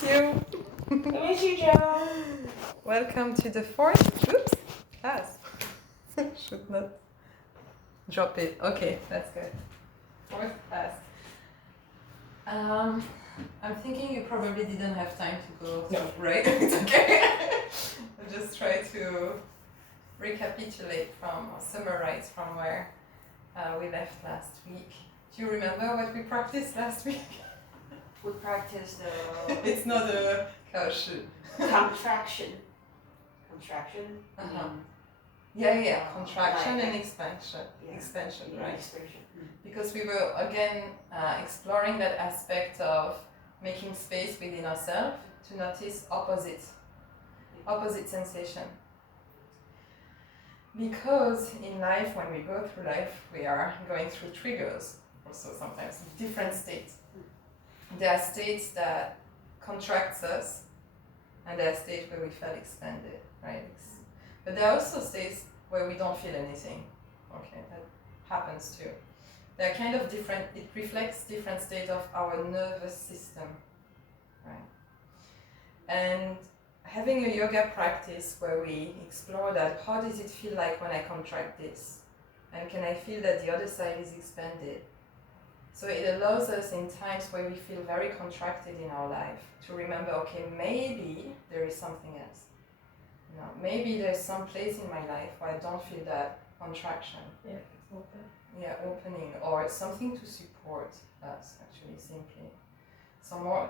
miss you. I miss you, Joe. Welcome to the fourth class. Should not drop it. Okay, that's good. Fourth class. I'm thinking you probably didn't have time to go through, right? It's okay. I'll just try to recapitulate from, or summarize from where we left last week. Do you remember what we practiced last week? We practiced It's not a 考试. contraction. Yeah, contraction and expansion. Yeah. Expansion, Yeah, right? expansion. Because we were again exploring that aspect of making space within ourselves to notice opposite sensation. Because in life, when we go through life, we are going through triggers, also sometimes different states. There are states that contracts us, and there are states where we feel expanded, right? But there are also states where we don't feel anything. Okay, that happens too. They're kind of different, it reflects different states of our nervous system, right? And having a yoga practice where we explore that, how does it feel like when I contract this? And can I feel that the other side is expanded? So it allows us in times where we feel very contracted in our life to remember, okay, maybe there is something else. You know, maybe there's some place in my life where I don't feel that contraction. Yeah, it's open. Yeah, opening, or something to support us, actually, simply.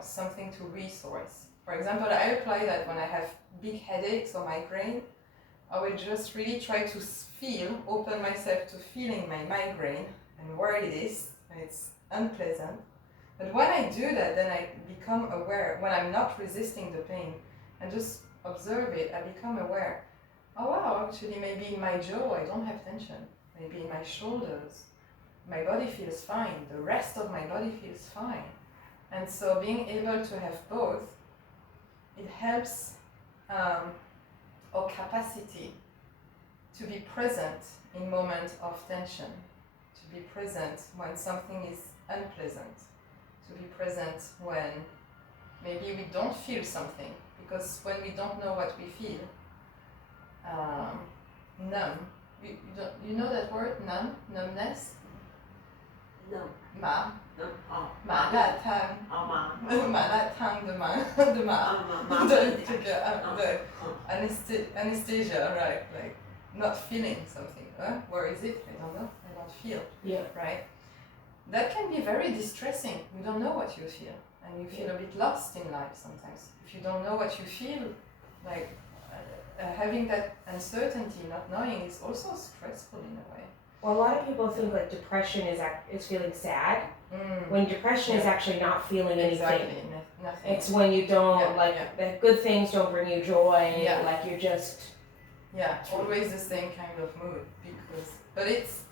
Something to resource. For example, I apply that when I have big headaches or migraine. I will just really try to open myself to feeling my migraine and where it is, and it's unpleasant. But when I do that, then I become aware. When I'm not resisting the pain and just observe it, I become aware. Oh wow, actually maybe in my jaw I don't have tension. Maybe in my shoulders, my body feels fine. The rest of my body feels fine. And so being able to have both, it helps our capacity to be present in moments of tension, to be present when something is unpleasant, to be present when maybe we don't feel something, because when we don't know what we feel, numb, you know that word, numb, numbness? No. Ma. No. Oh. 麻辣烫 Oh, ma. 麻辣烫的麻 的麻 Ma. 对这个对 anesthesia, right, like not feeling something. Where is it? I don't know. I don't feel. Yeah. Right? That can be very distressing. You don't know what you feel, and you feel a bit lost in life sometimes. If you don't know what you feel, like having that uncertainty, not knowing, is also stressful in a way. Well, a lot of people think like depression is feeling sad. When depression is actually not feeling anything. Exactly, nothing. It's when you don't the good things don't bring you joy. Yeah. Like you're just. Yeah, always the same kind of mood, but it's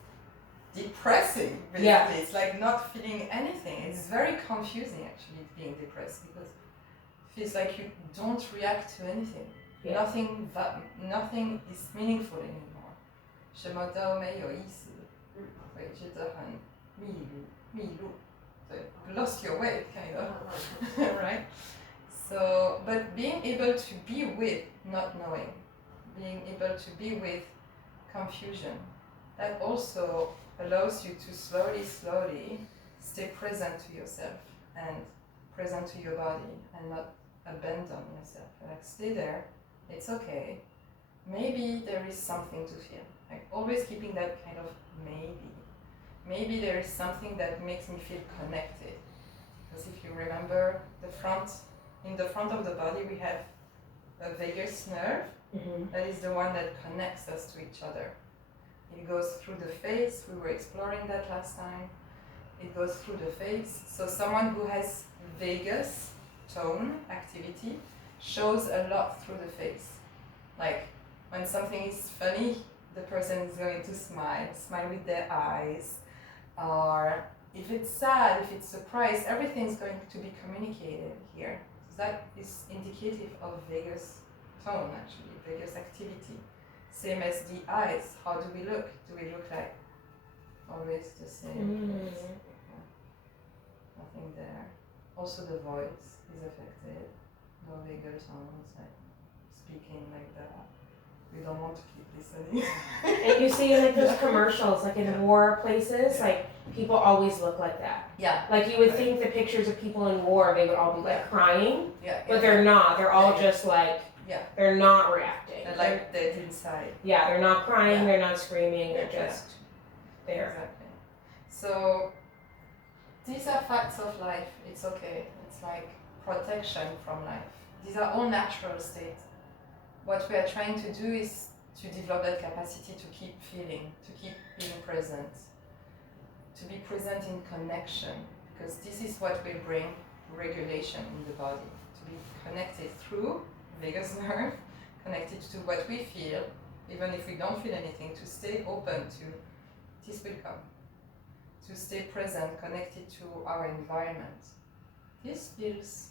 depressing, basically. Yeah. It's like not feeling anything. It's very confusing, actually, being depressed, because it feels like you don't react to anything. Yeah. Nothing is meaningful anymore. 什么都没有意思，会觉得很迷路，对 lost your way, kind of, right? So, but being able to be with not knowing, being able to be with confusion, that also allows you to slowly stay present to yourself and present to your body and not abandon yourself. Like, stay there, it's okay. Maybe there is something to feel. Like, always keeping that kind of maybe. Maybe there is something that makes me feel connected. Because if you remember, in the front of the body we have a vagus nerve. Mm-hmm. That is the one that connects us to each other. It goes through the face. We were exploring that last time. It goes through the face. So someone who has vagus tone activity shows a lot through the face. Like, when something is funny, the person is going to smile with their eyes. Or if it's sad, if it's surprised, everything's going to be communicated here. So that is indicative of vagus tone, actually, vagus activity. Same as the eyes. How do we look? Do we look like always the same? Yeah. Nothing there. Also the voice is affected. no legal sounds, like speaking like that. We don't want to keep listening. And you see in like those commercials, like in war places, like people always look like that. Yeah. Like you would think the pictures of people in war, they would all be like crying, but they're not. They're all just like, they're not reacting. They're like dead inside. Yeah, they're not crying, they're not screaming, they're just there. Exactly. So these are facts of life. It's okay. It's like protection from life. These are all natural states. What we are trying to do is to develop that capacity to keep feeling, to keep being present, to be present in connection, because this is what will bring regulation in the body, to be connected through vagus nerve, connected to what we feel, even if we don't feel anything, to stay open to this will come, to stay present, connected to our environment. This feels,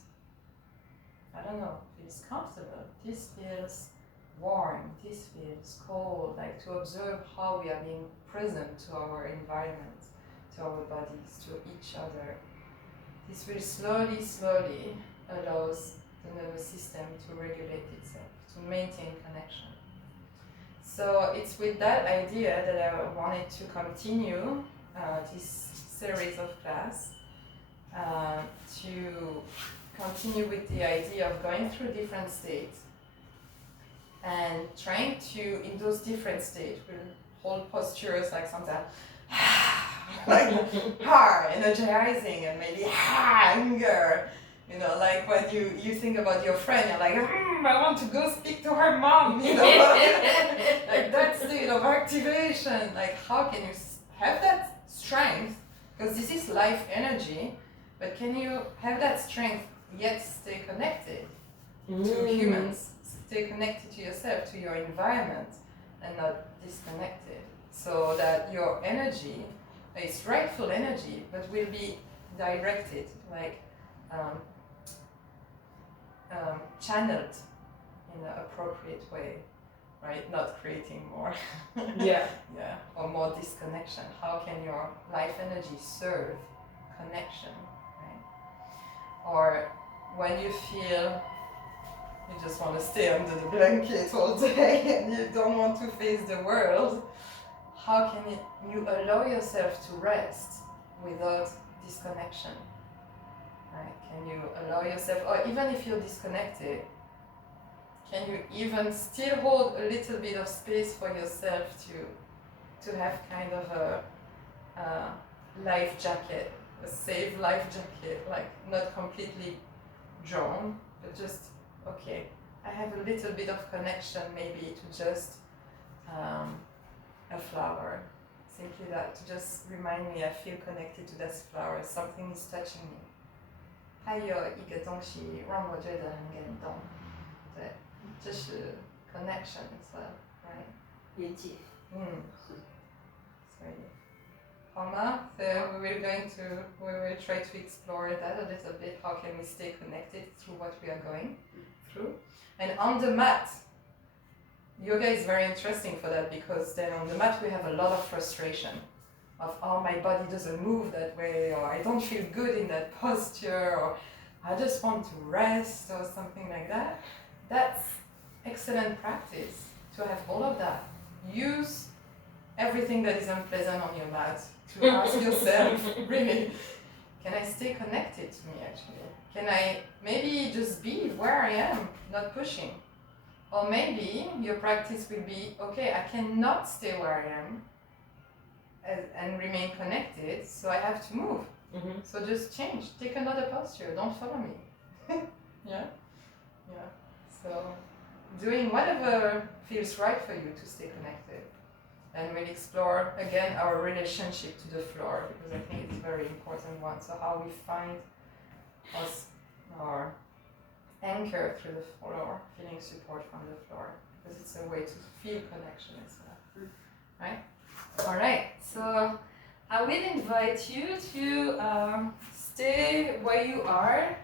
I don't know, feels comfortable, this feels warm, this feels cold, like to observe how we are being present to our environment, to our bodies, to each other. This will slowly allows the nervous system to regulate itself, to maintain connection. So it's with that idea that I wanted to continue this series of class, to continue with the idea of going through different states and trying to, in those different states, we'll hold postures like sometimes like energizing, and maybe anger. You know, like when you think about your friend, you're like, I want to go speak to her mom, you know, like that state of activation. Like, how can you have that strength? Because this is life energy, but can you have that strength yet stay connected to humans, stay connected to yourself, to your environment, and not disconnected? So that your energy is rightful energy, but will be directed, like channeled in an appropriate way, right? Not creating more or more disconnection. How can your life energy serve connection, right? Or when you feel you just want to stay under the blanket all day and you don't want to face the world, how can you allow yourself to rest without disconnection? Right? Can you allow yourself, or even if you're disconnected, can you even still hold a little bit of space for yourself to have kind of a life jacket, a safe life jacket, like not completely drawn, but just, okay, I have a little bit of connection maybe to just a flower, simply that, to just remind me I feel connected to this flower, something is touching me. 它有一个东西让我觉得很感动，对，这是 connection as well, right? 连接。所以，好吗？ So we will try to explore that a little bit. How can we stay connected through what we are going through? And on the mat, yoga is very interesting for that, because then on the mat we have a lot of frustration of, oh, my body doesn't move that way, or I don't feel good in that posture, or I just want to rest, or something like that. That's excellent practice to have all of that. Use everything that is unpleasant on your mat to ask yourself, really, can I stay connected to me actually? Can I maybe just be where I am, not pushing? Or maybe your practice will be, okay, I cannot stay where I am and remain connected, so I have to move. So just change, take another posture, don't follow me. Yeah. So doing whatever feels right for you to stay connected. And we'll explore again our relationship to the floor, because I think it's a very important one. So how we find our anchor through the floor, feeling support from the floor, because it's a way to feel connection as well. Right? All right, so I will invite you to stay where you are.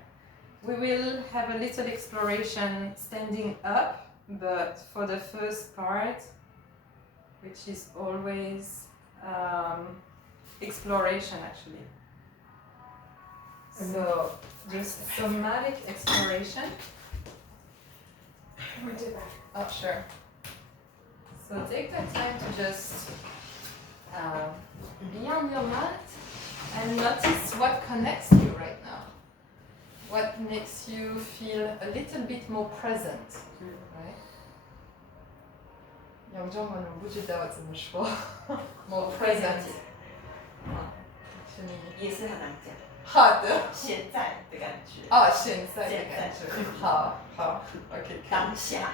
We will have a little exploration standing up, but for the first part, which is always exploration actually. So just somatic exploration. Can we do that? Oh, sure. So take the time to just be on your mat and notice what connects you right now. What makes you feel a little bit more present, right? 用中文我不知道怎么说 more present 是你也是很难讲。好的，现在的感觉。哦，现在的感觉，好，OK， 当下。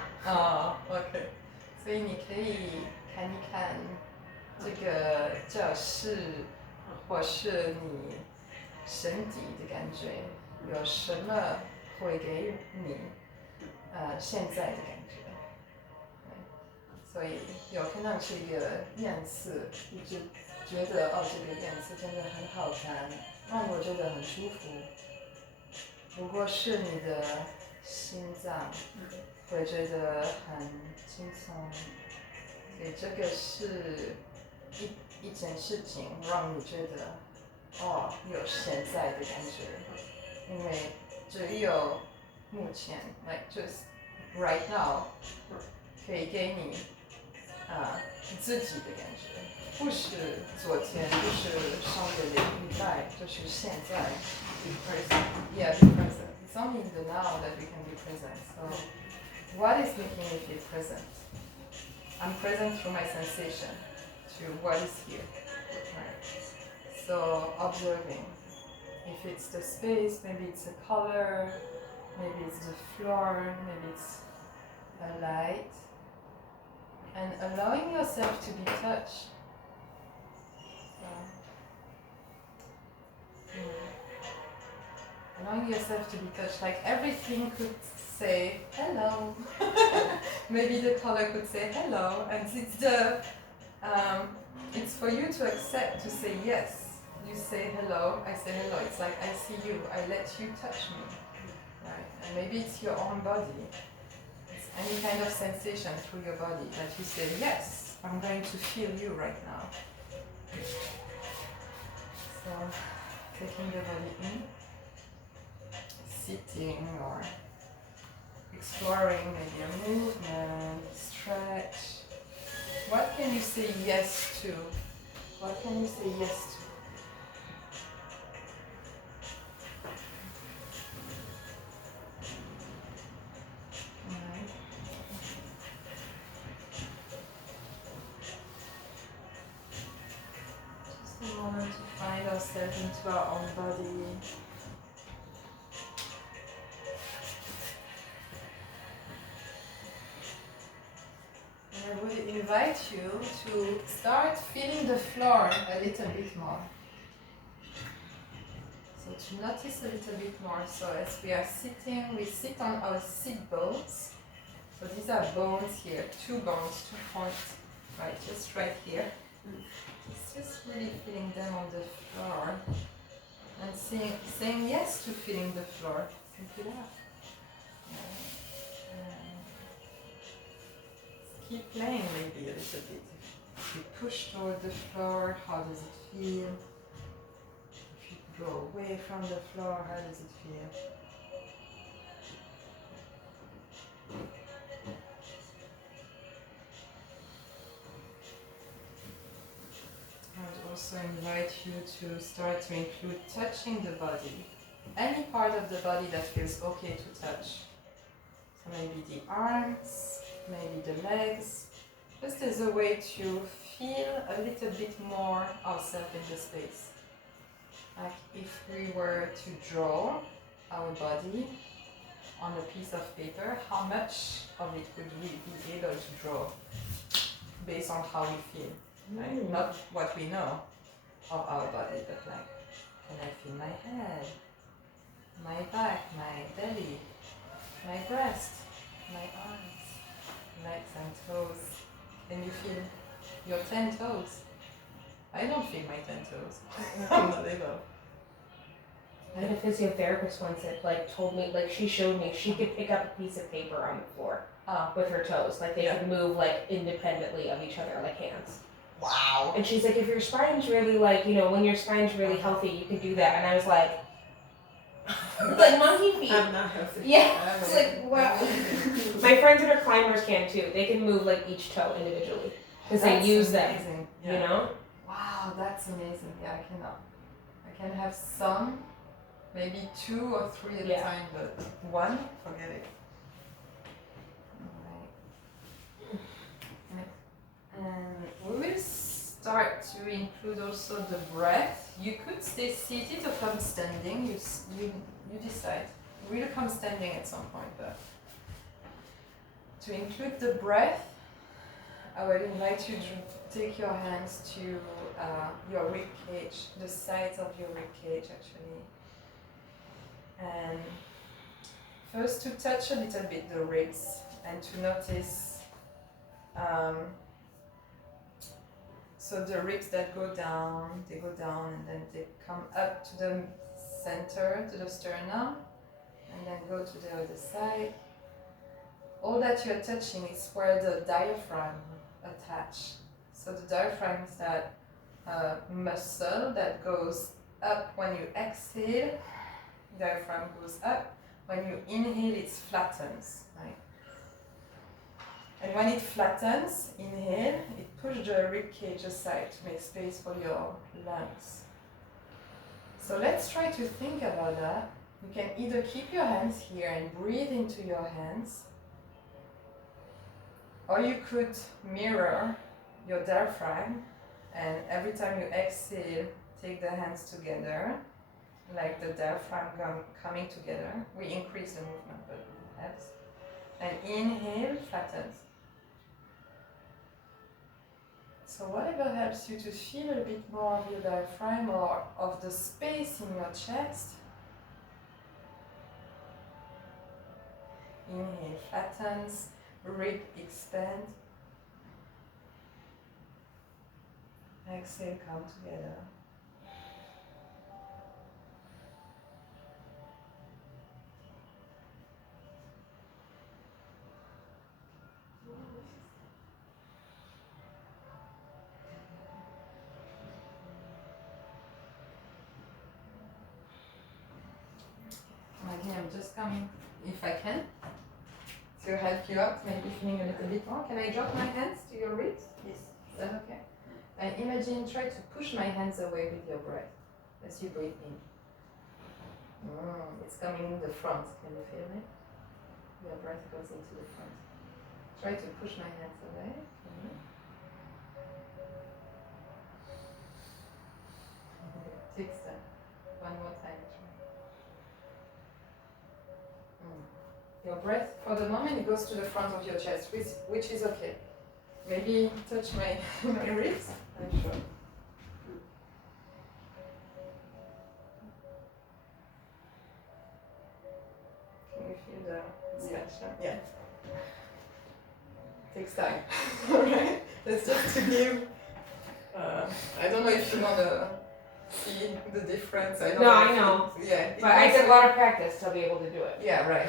OK， 所以你可以看一看这个教室，或是你身体的感觉，有什么会给你现在的感觉。所以有可能是一个颜色，你就觉得这个颜色真的很好看，让我觉得很舒服。如果是你的心脏，会觉得很轻松。所以这个是一件事情，让你觉得有现在的感觉，因为只有目前 ，like just right now， 可以给你自己的感觉，不是昨天，不是上个礼拜，就是现在。Be present. Yeah, be present. It's only in the now that we can be present. So, what is making me feel present? I'm present through my sensation to what is here. Right. So, observing. If it's the space, maybe it's a color, maybe it's the floor, maybe it's a light. And allowing yourself to be touched. Allowing yourself to be touched, like everything could say hello. Maybe the color could say hello, and it's for you to accept, to say yes. You say hello, I say hello. It's like I see you, I let you touch me, right? And maybe it's your own body. It's any kind of sensation through your body that you say yes. I'm going to feel you right now. So taking the body in. Sitting or exploring maybe a movement, stretch. What can you say yes to? What can you say yes to? Right. Just a moment to find ourselves into our own body. I would invite you to start feeling the floor a little bit more. So to notice a little bit more. So as we are sitting, we sit on our sit bones. So these are bones here, 2 bones, 2 points, right, just right here. Just really feeling them on the floor. And saying yes to feeling the floor. Simply that. Keep playing maybe a little bit. If you push toward the floor, how does it feel? If you go away from the floor, how does it feel? I would also invite you to start to include touching the body. Any part of the body that feels okay to touch. So maybe the arms, maybe the legs, just as a way to feel a little bit more ourselves in the space. Like if we were to draw our body on a piece of paper, how much of it would we be able to draw based on how we feel? Right? Not what we know of our body, but like, can I feel my head, my back, my belly, my breast, my arms, legs and toes? Can you feel your 10 toes? I don't feel my 10 toes. I'm not able. I had a physiotherapist once that told me, she showed me she could pick up a piece of paper on the floor with her toes. Like they could move independently of each other, like hands. Wow. And she's like, if your spine's really when your spine's really healthy, you can do that. And I was like, Like monkey feet. I'm not healthy. Yeah, it's like, wow. My friends that are climbers can too. They can move like each toe individually because they use them. Amazing. You know? Wow, that's amazing. Yeah, I cannot. I can have some, maybe 2 or 3 at a time, but one, forget it. Alright. And we will start to include also the breath. You could stay seated or come standing. You decide. We'll come standing at some point, but to include the breath, I would invite you to take your hands to your rib cage, the sides of your rib cage actually. And first to touch a little bit the ribs and to notice, so the ribs that go down and then they come up to the center, to the sternum, and then go to the other side. All that you're touching is where the diaphragm attach. So the diaphragm is that muscle that goes up when you exhale. Diaphragm goes up. When you inhale, it flattens. Right? And when it flattens, inhale, it pushes the rib cage aside to make space for your lungs. So let's try to think about that. You can either keep your hands here and breathe into your hands, or you could mirror your diaphragm and every time you exhale, take the hands together, like the diaphragm coming together. We increase the movement, but it helps. And inhale, flattens. So whatever helps you to feel a bit more of your diaphragm or of the space in your chest. Inhale, flattens, rib expand. Exhale, come together. Again, I'm just coming, if I can, to help you up, maybe feeling a little bit more. Can I drop my hands to your ribs? Yes. Is that okay? And imagine, try to push my hands away with your breath as you breathe in. It's coming in the front. Can you feel it? Your breath goes into the front. Try to push my hands away. Takes time. One more time. Your breath, for the moment, it goes to the front of your chest, which is okay. Maybe touch my ribs. I'm sure. Can you feel the expansion? Yeah. Takes time. Alright? That's just to give. I don't know if you want to see the difference. I know. Yeah. But I did a lot of practice to be able to do it. Yeah, right.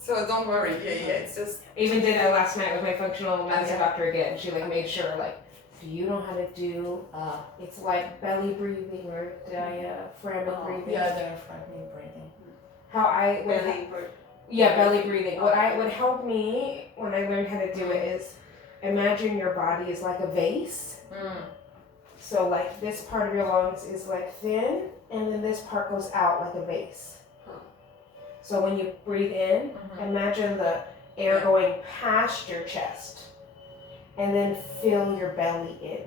So don't worry. Yeah. It's just. Even did that last night with my functional medicine doctor again. She made sure do you know how to do? It's like belly breathing or diaphragmic breathing. Yeah, diaphragmic breathing. How I would. Belly breathing. What would help me when I learned how to do it is imagine your body is like a vase. So this part of your lungs is thin, and then this part goes out like a vase. So when you breathe in, imagine the air going past your chest, and then fill your belly in.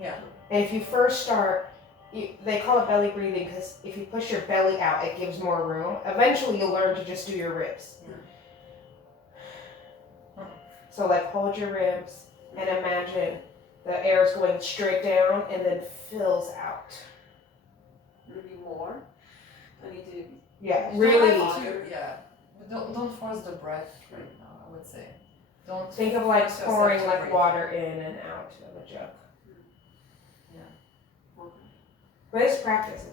Yeah. And if you first start, they call it belly breathing because if you push your belly out, it gives more room. Eventually, you'll learn to just do your ribs. So hold your ribs and imagine the air is going straight down and then fills out. Maybe more. I need to. Yeah, really. Don't force the breath right now. I would say. Don't think of pouring water in and out of a jug. Okay. But it's practice.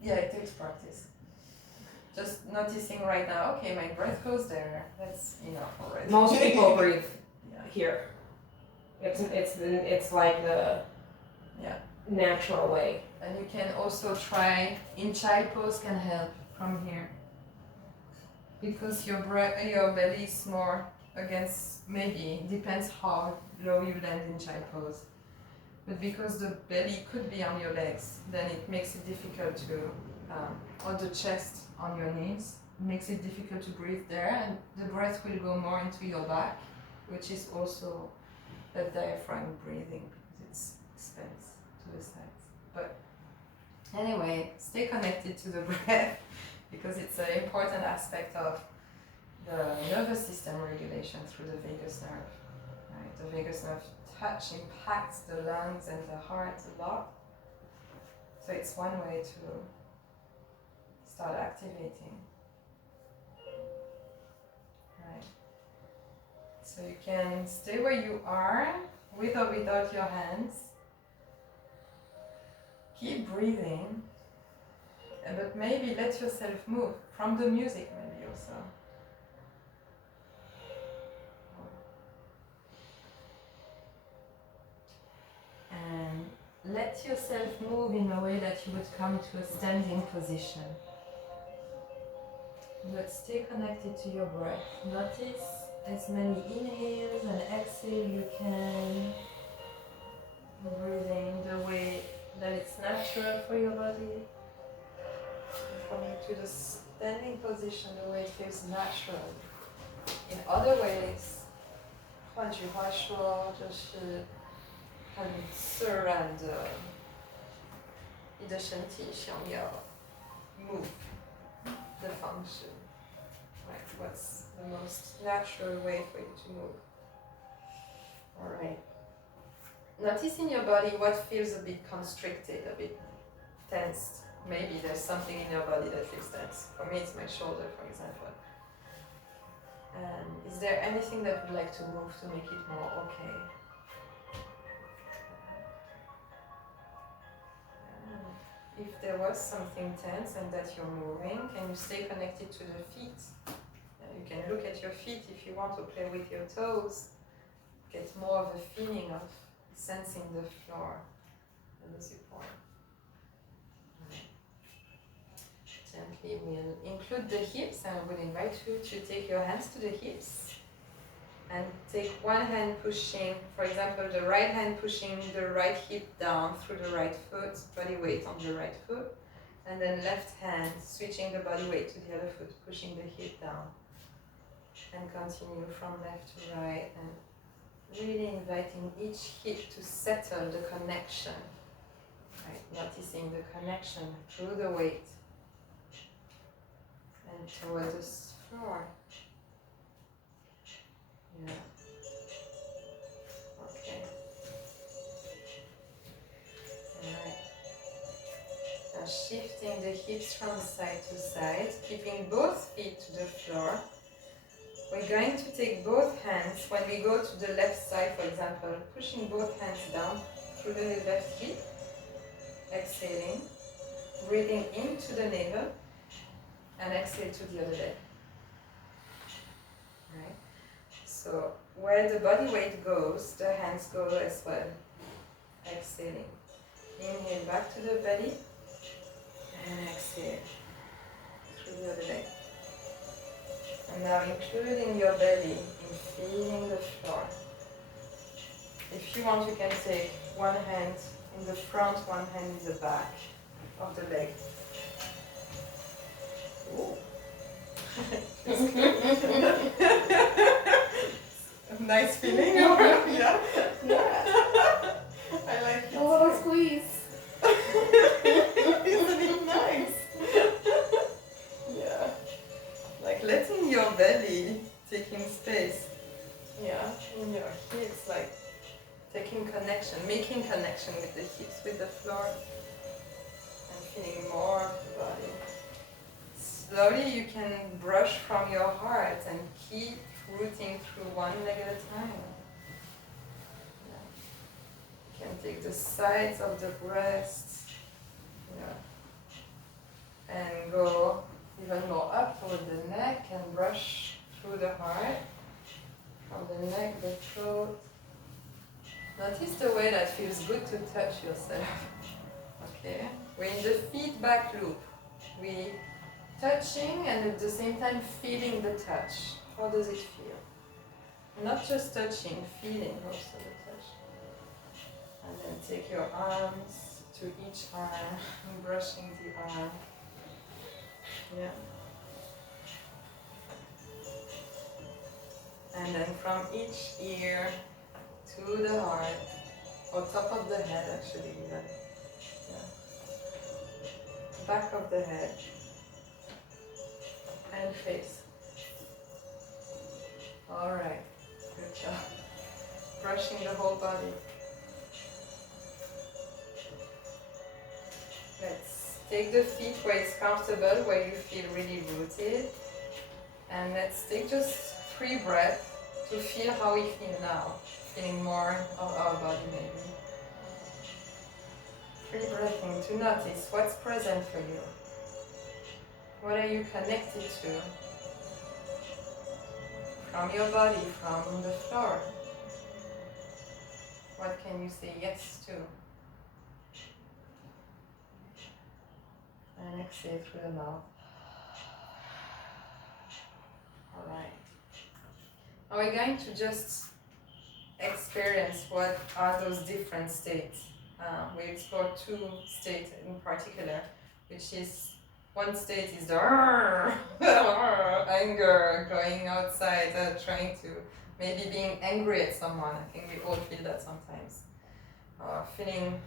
Yeah, it takes practice. Just noticing right now. Okay, my breath goes there. That's enough already. Most people breathe here. It's like the natural way. And you can also try, in child pose can help from here. Because your belly is more against, maybe, depends how low you land in child pose. But because the belly could be on your legs, then it makes it difficult to, or the chest on your knees, makes it difficult to breathe there, and the breath will go more into your back, which is also a diaphragm breathing because it's expands to the sides. But anyway, stay connected to the breath because it's an important aspect of the nervous system regulation through the vagus nerve. Right? The vagus nerve touch impacts the lungs and the heart a lot. So it's one way to start activating. Right. So you can stay where you are, with or without your hands. Keep breathing, but maybe let yourself move from the music, maybe also. And let yourself move in a way that you would come to a standing position. But stay connected to your breath. Notice as many inhales and exhales you can. Breathing the way that it's natural for your body. Coming to the standing position the way it feels natural. In other ways, 换句话说就是很自然的你的身体想要 move 的方式。Right, what's the most natural way for you to move? Alright. Notice in your body what feels a bit constricted, a bit tensed. Maybe there's something in your body that feels tense. For me, it's my shoulder, for example. And is there anything that you'd like to move to make it more okay? And if there was something tense and that you're moving, can you stay connected to the feet? You can look at your feet if you want to play with your toes. Get more of a feeling of sensing the floor and the support. Gently we'll include the hips, and I would invite you to take your hands to the hips and take one hand pushing, for example, the right hand pushing the right hip down through the right foot, body weight on the right foot, and then left hand switching the body weight to the other foot, pushing the hip down, and continue from left to right, and really inviting each hip to settle the connection, right? Noticing the connection through the weight and towards the floor. Yeah. Okay. Alright. Now shifting the hips from side to side, keeping both feet to the floor. We're going to take both hands when we go to the left side, for example, pushing both hands down through the left hip, exhaling, breathing into the navel, and exhale to the other leg. Right? So where the body weight goes, the hands go as well. Exhaling. Inhale back to the belly, and exhale through the other leg. And now including your belly in feeling the floor. If you want, you can take one hand in the front, one hand in the back of the leg. Ooh. Nice feeling. Yeah. I like it. A little squeeze. Isn't it nice? Yeah. Like letting your belly taking space. Yeah. In your hips, like taking connection, making connection with the hips, with the floor, and feeling more of the body. Slowly you can brush from your heart and keep rooting through one leg at a time. Yeah. You can take the sides of the breast, and go even more up toward the neck and brush through the heart, from the neck, the throat. Notice the way that feels good to touch yourself. Okay, we're in the feedback loop. We touching and at the same time feeling the touch. How does it feel? Not just touching, feeling also the touch. And then take your arms to each arm, brushing the arm. Yeah. And then from each ear to the heart, or top of the head actually even. Yeah. Back of the head. And face. Alright, good job. Brushing the whole body. Let's take the feet where it's comfortable, where you feel really rooted. And let's take just 3 breaths to feel how we feel now. Feeling more of our body maybe. 3 breathing to notice what's present for you. What are you connected to? From your body, from the floor. What can you say yes to? And exhale through the mouth. Alright. Now we're going to just experience what are those different states. We explore 2 states in particular, which is one state is the anger, going outside, trying to, maybe being angry at someone. I think we all feel that sometimes. Feeling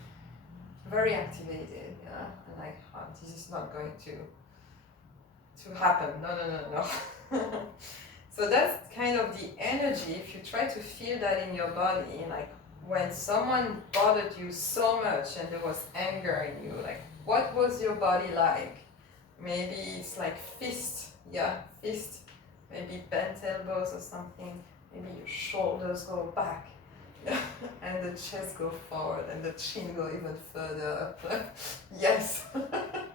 very activated, yeah, and like, oh, this is not going to happen. No. So that's kind of the energy. If you try to feel that in your body, like when someone bothered you so much and there was anger in you, like what was your body like? Maybe it's like fist, maybe bent elbows or something. Maybe your shoulders go back and the chest go forward and the chin go even further up. Yes,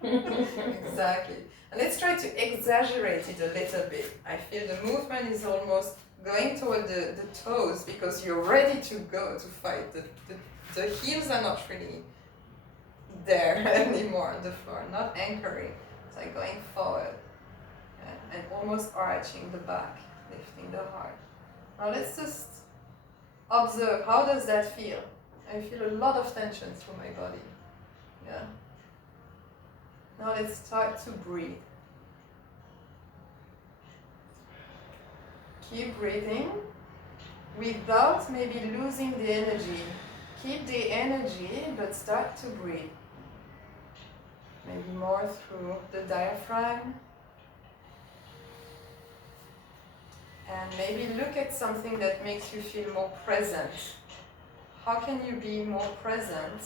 exactly. And let's try to exaggerate it a little bit. I feel the movement is almost going toward the toes because you're ready to go to fight. The heels are not really there anymore on the floor, not anchoring. It's like going forward and almost arching the back, lifting the heart. Now let's just observe, how does that feel? I feel a lot of tension through my body. Yeah. Now let's start to breathe. Keep breathing without maybe losing the energy. Keep the energy, but start to breathe. Maybe more through the diaphragm. And maybe look at something that makes you feel more present. How can you be more present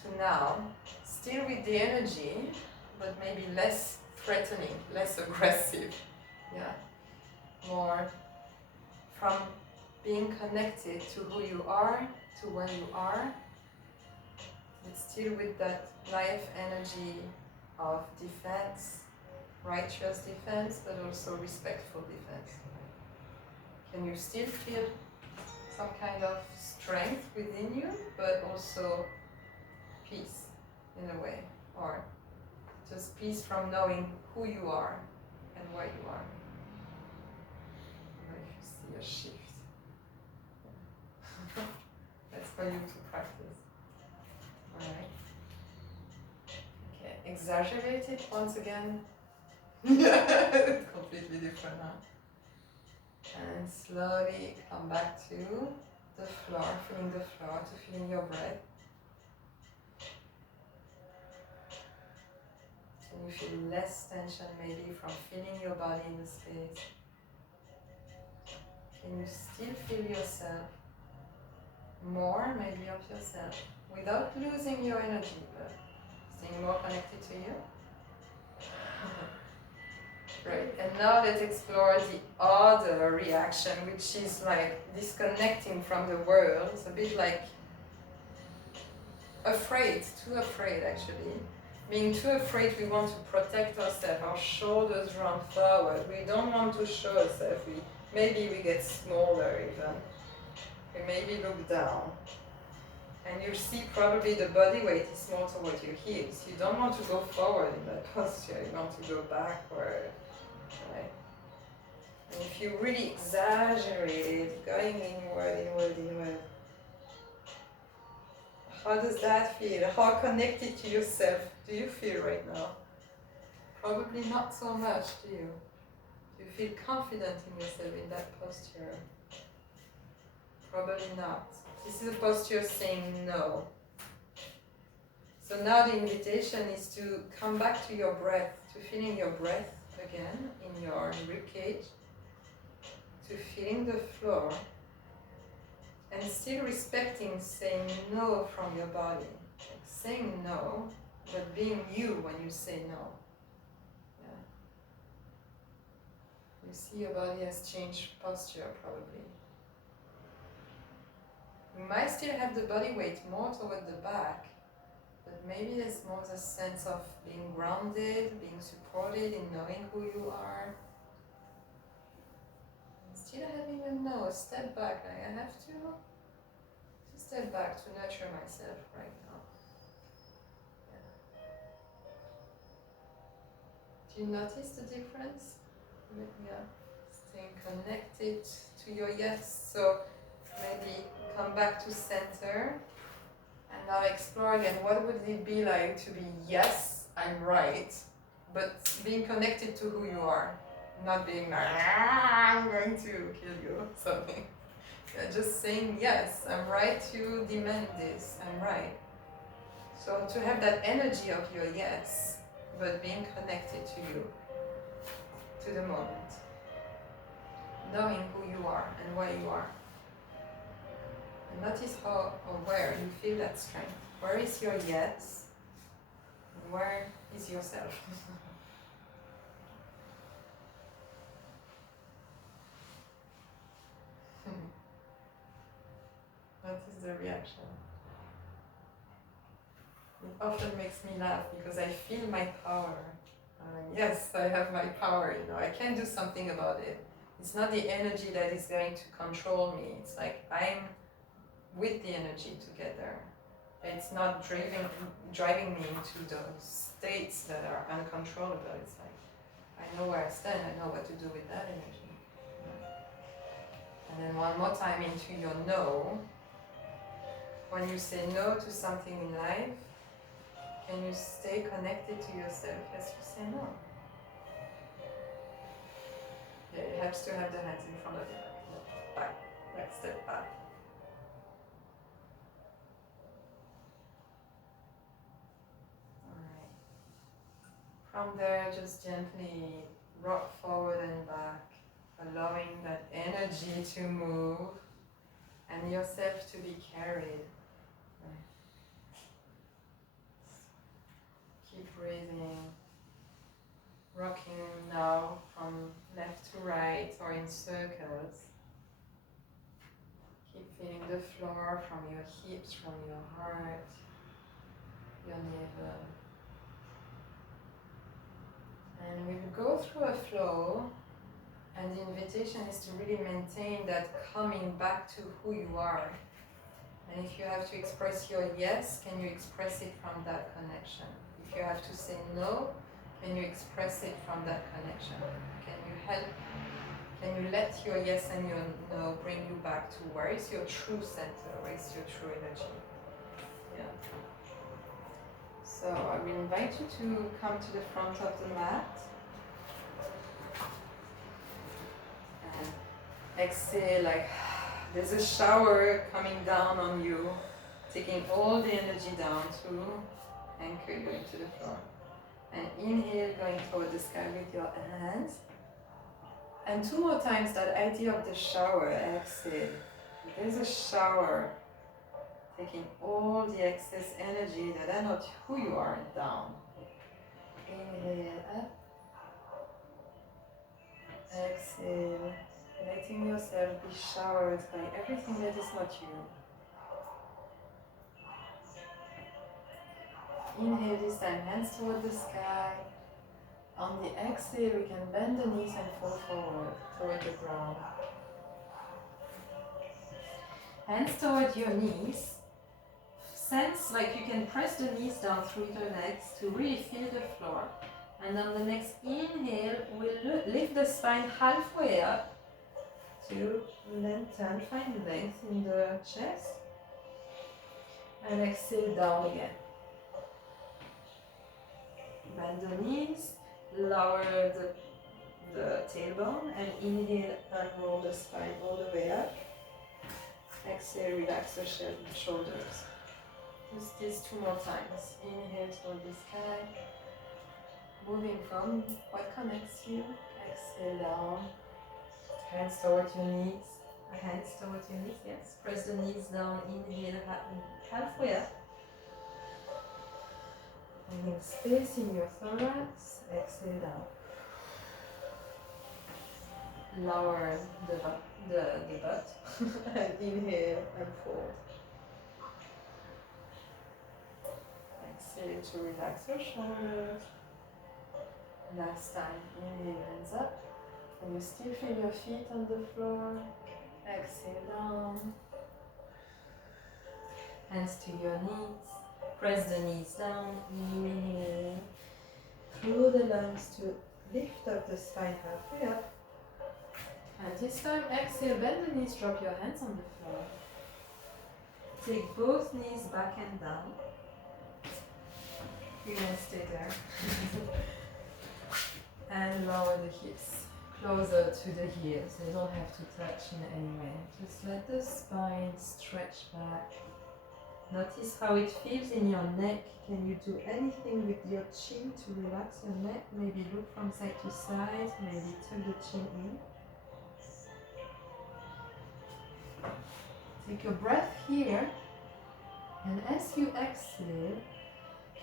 to now? Still with the energy, but maybe less threatening, less aggressive. Yeah. More from being connected to who you are, to where you are, but still with that life energy of defense, righteous defense, but also respectful defense. Can you still feel some kind of strength within you, but also peace in a way, or just peace from knowing who you are and where you are? A shift. That's for you to practice. Alright. Okay, exaggerate it once again. It's completely different now. And slowly come back to the floor, feeling the floor, to feeling your breath. Can you feel less tension maybe from feeling your body in the space? Can you still feel yourself, more maybe of yourself, without losing your energy, but staying more connected to you? Great. And now let's explore the other reaction, which is like disconnecting from the world. It's a bit like afraid, too afraid actually. Being too afraid, we want to protect ourselves, our shoulders run forward. We don't want to show ourselves. Maybe we get smaller even. We maybe look down. And you see probably the body weight is more toward your hips. You don't want to go forward in that posture, you want to go backward, right? And if you really exaggerate it, going inward, how does that feel? How connected to yourself do you feel right now? Probably not so much, do you? Do you feel confident in yourself in that posture? Probably not. This is a posture saying no. So now the invitation is to come back to your breath, to feeling your breath again in your ribcage, to feeling the floor, and still respecting saying no from your body. Like saying no, but being you when you say no. Yeah. You see your body has changed posture probably. You might still have the body weight more toward the back, but maybe there's more the sense of being grounded, being supported in knowing who you are. And still having a no, step back, like I have to step back to nurture myself right now. Yeah. Do you notice the difference? Yeah. Staying connected to your yes. So maybe come back to center. And now explore again, what would it be like to be yes, I'm right, but being connected to who you are, not being like, I'm going to kill you or something. Yeah, just saying yes, I'm right to demand this, I'm right. So to have that energy of your yes, but being connected to you, to the moment, knowing who you are and where you are. And notice how or where you feel that strength. Where is your yes? And where is yourself? Notice the reaction. It often makes me laugh because I feel my power. Yes, I have my power, I can do something about it. It's not the energy that is going to control me. It's like I'm with the energy together. It's not driving me into those states that are uncontrollable. It's like, I know where I stand, I know what to do with that energy. And then one more time into your no. When you say no to something in life, can you stay connected to yourself as you say no? Yeah, it helps to have the hands in front of you. Back, like step back. From there, just gently rock forward and back, allowing that energy to move and yourself to be carried. Keep breathing, rocking now from left to right or in circles. Keep feeling the floor from your hips, from your heart, your navel. And we'll go through a flow, and the invitation is to really maintain that coming back to who you are. And if you have to express your yes, can you express it from that connection? If you have to say no, can you express it from that connection? Can you let your yes and your no bring you back to where is your true center, where is your true energy? Yeah. So I will invite you to come to the front of the mat. And exhale like there's a shower coming down on you, taking all the energy down to anchor you into the floor. And inhale, going toward the sky with your hands. And 2 more times that idea of the shower, exhale. There's a shower, taking all the excess energy that are not who you are down. Inhale up. Exhale, letting yourself be showered by everything that is not you. Inhale this time, hands toward the sky. On the exhale, we can bend the knees and fall forward toward the ground. Hands toward your knees. sense like you can press the knees down through the legs to really feel the floor. And on the next inhale, we'll lift the spine halfway up to lengthen, find length in the chest. And exhale down again. Bend the knees, lower the tailbone, and inhale and roll the spine all the way up. Exhale, relax the shoulders. Just this 2 more times. Inhale toward the sky. Moving from what connects you. Exhale down. Hands towards your knees. Hands towards your knees, yes. Press the knees down. Inhale halfway up. Finding space in your thorax. Exhale down. Lower the butt. And inhale and fold. Exhale to relax your shoulders. Last time, inhale, hands up. Can you still feel your feet on the floor? Exhale down. Hands to your knees. Press the knees down. Inhale. Through the lungs to lift up the spine halfway up. And this time, exhale, bend the knees, drop your hands on the floor. Take both knees back and down. You can stay there. And lower the hips closer to the heels. They don't have to touch in any way. Just let the spine stretch back. Notice how it feels in your neck. Can you do anything with your chin to relax your neck? Maybe look from side to side. Maybe tuck the chin in. Take your breath here, and as you exhale,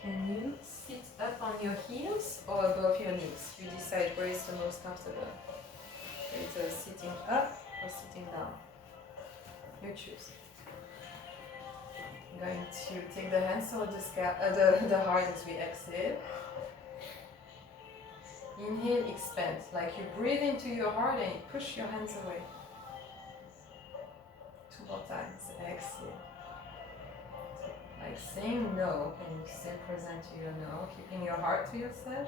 can you sit up on your heels or above your knees? You decide where is the most comfortable. Either sitting up or sitting down. You choose. I'm going to take the hands toward the heart as we exhale. Inhale, expand, like you breathe into your heart and you push your hands away. 2 more times. Exhale. Like saying no, can you stay present to your no, keeping your heart to yourself?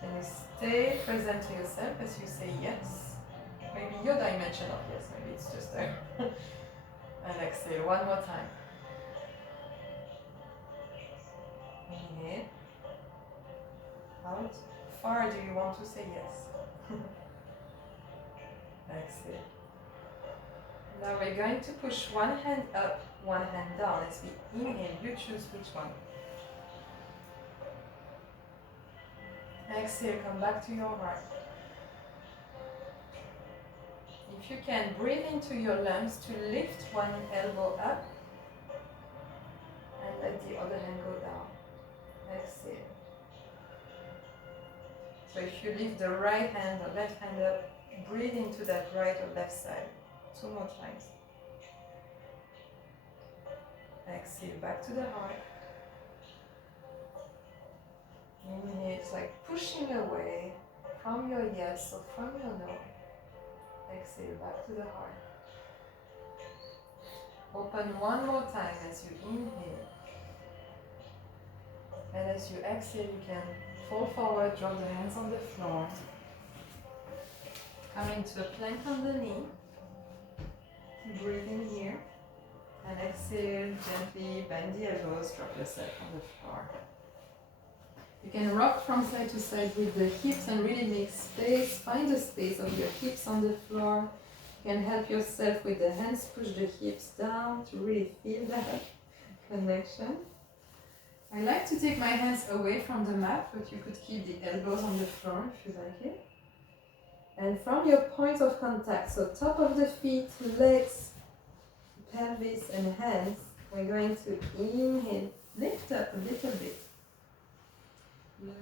Can you stay present to yourself as you say yes? Maybe your dimension of yes, maybe it's just there. And exhale, 1 more time. Inhale. How far do you want to say yes? Exhale. Now we're going to push one hand up, one hand down. As we inhale, you choose which one. Exhale, come back to your heart. If you can, breathe into your lungs to lift one elbow up and let the other hand go down. Exhale. So if you lift the right hand or left hand up, breathe into that right or left side. 2 more times. Exhale, back to the heart. Inhale, it's like pushing away from your yes or from your no. Exhale, back to the heart. Open 1 more time as you inhale. And as you exhale, you can fall forward, drop the hands on the floor. Come into a plank on the knee. Breathe in here. And exhale, gently bend the elbows, drop yourself on the floor. You can rock from side to side with the hips and really make space. Find the space of your hips on the floor. You can help yourself with the hands, push the hips down to really feel that connection. I like to take my hands away from the mat, but you could keep the elbows on the floor if you like it. And from your point of contact, so top of the feet, legs, pelvis and hands, we're going to inhale, lift up a little bit.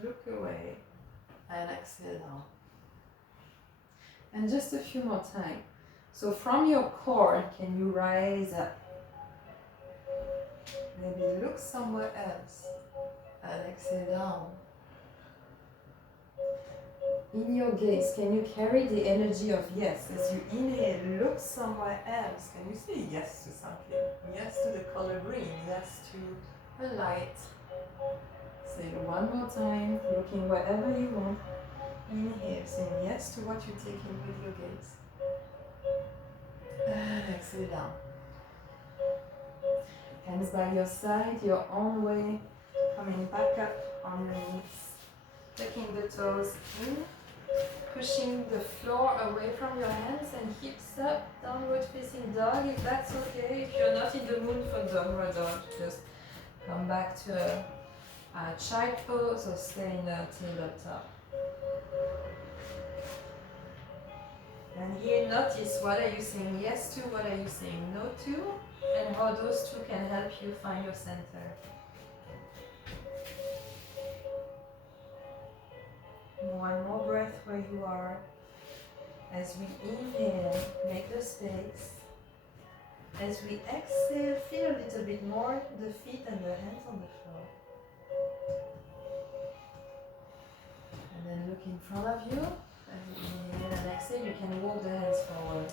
Look away and exhale down. And just a few more times. So from your core, can you rise up? Maybe look somewhere else and exhale down. In your gaze, can you carry the energy of yes? As you inhale, look somewhere else. Can you say yes to something? Yes to the color green, yes to a light. Say it one more time, looking wherever you want. Inhale, saying yes to what you take in with your gaze. And exhale down. Hands by your side, your own way. Coming back up on your knees. Taking the toes in. Pushing the floor away from your hands and hips up. Downward facing dog if that's okay. If you're not in the mood for downward dog, just come back to a child pose or stay in a tabletop. And here notice what are you saying yes to, what are you saying no to, and how those two can help you find your center. One more breath where you are. As we inhale, make the space. As we exhale, feel a little bit more the feet and the hands on the floor. And then look in front of you. As you inhale and exhale, you can walk the hands forward.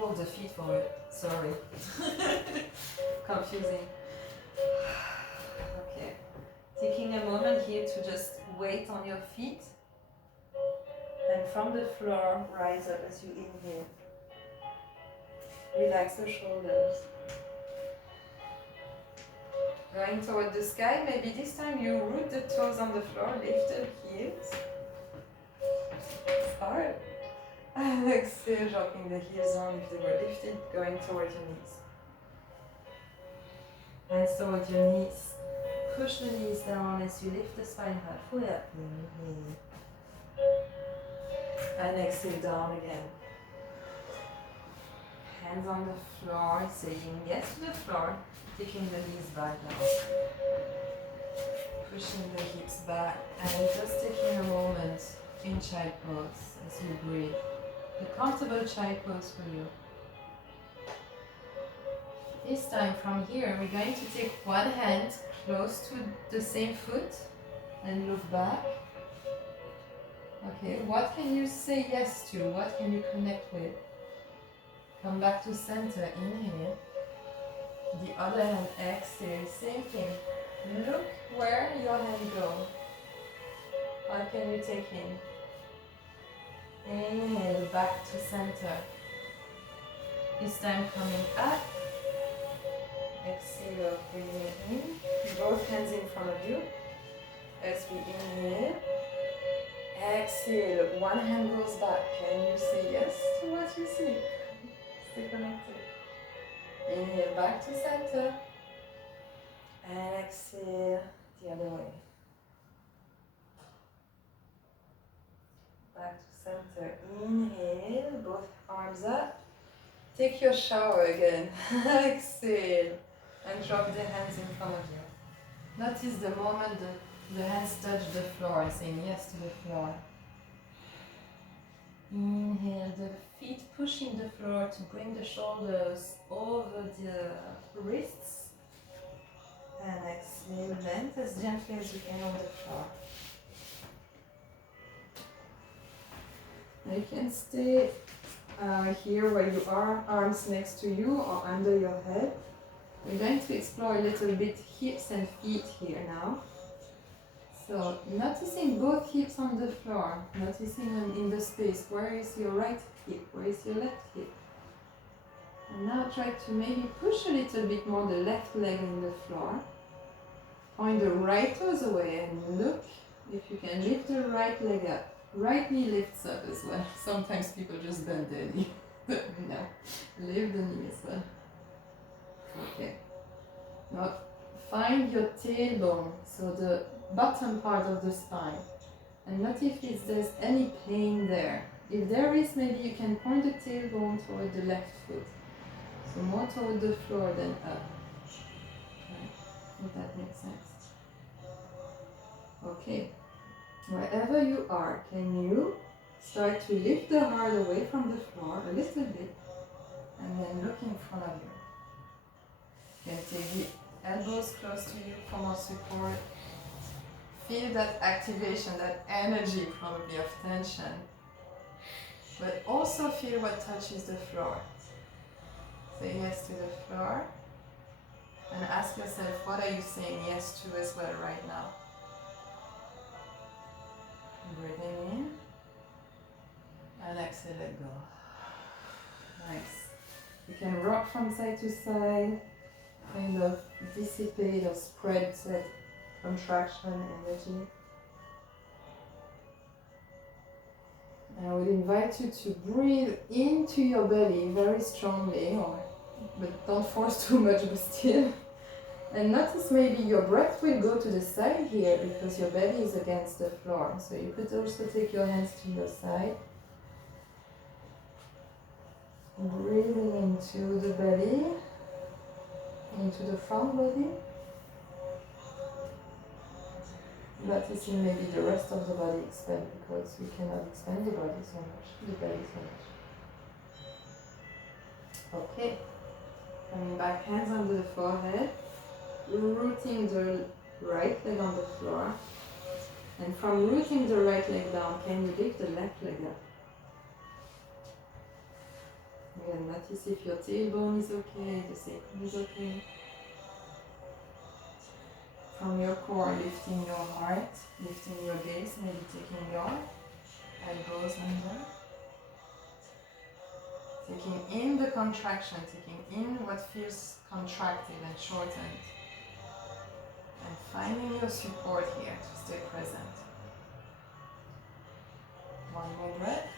Walk the feet forward. Sorry. Confusing. Okay. Taking a moment here to just wait on your feet. And from the floor, rise up as you inhale. Relax the shoulders. Going toward the sky, maybe this time you root the toes on the floor, lift the heels. Start. And exhale, dropping the heels on if they were lifted, going toward your knees. Hands toward your knees. Push the knees down as you lift the spine halfway up. Inhale. And exhale down again. Hands on the floor, saying yes to the floor, taking the knees back down. Pushing the hips back and just taking a moment in child pose as you breathe. A comfortable child pose for you. This time from here, we're going to take one hand close to the same foot and look back. Okay, what can you say yes to? What can you connect with? Come back to center, inhale. The other hand, exhale, same thing. Look where your hand goes. What can you take in? Inhale, back to center. This time coming up. Exhale, breathing in. Both hands in front of you. As we inhale. Exhale, one hand goes back. Can you say yes to what you see? Stay connected. Inhale, back to center. And exhale, the other way. Back to center. Inhale, both arms up. Take your shower again. Exhale. And drop the hands in front of you. Notice the moment the hands touch the floor, saying yes to the floor. Inhale, the feet pushing the floor to bring the shoulders over the wrists. And exhale, land as gently as you can on the floor. Now you can stay here where you are, arms next to you or under your head. We're going to explore a little bit hips and feet here now. So noticing both hips on the floor, noticing them in the space. Where is your right hip? Where is your left hip? And now try to maybe push a little bit more the left leg in the floor. Point the right toes away and look if you can lift the right leg up. Right knee lifts up as well. Sometimes people just bend their knee. No, lift the knee as well. Okay. Now find your tailbone, so the bottom part of the spine. And notice if there's any pain there. If there is, maybe you can point the tailbone toward the left foot. So more toward the floor than up. Right. If that makes sense. Okay. Wherever you are, can you start to lift the heart away from the floor a little bit and then look in front of you. You can take the elbows close to you for more support. feel that activation, that energy probably of tension, but also feel what touches the floor. Say yes to the floor and ask yourself, what are you saying yes to as well right now? Breathing in and exhale, let go. Nice. You can rock from side to side, kind of dissipate or spread that contraction energy. And I would invite you to breathe into your belly very strongly, but don't force too much, but still. And notice maybe your breath will go to the side here because your belly is against the floor. So you could also take your hands to your side. Breathing into the belly, into the front body. Noticing maybe the rest of the body expand because we cannot expand the body so much, the belly so much. Okay. Coming back, hands under the forehead. Rooting the right leg on the floor. And from rooting the right leg down, can you lift the left leg up? Again, notice if your tailbone is okay, the sacrum is okay. From your core, lifting your heart, lifting your gaze, maybe taking your elbows under. Taking in the contraction, taking in what feels contracted and shortened. And finding your support here to stay present. One more breath.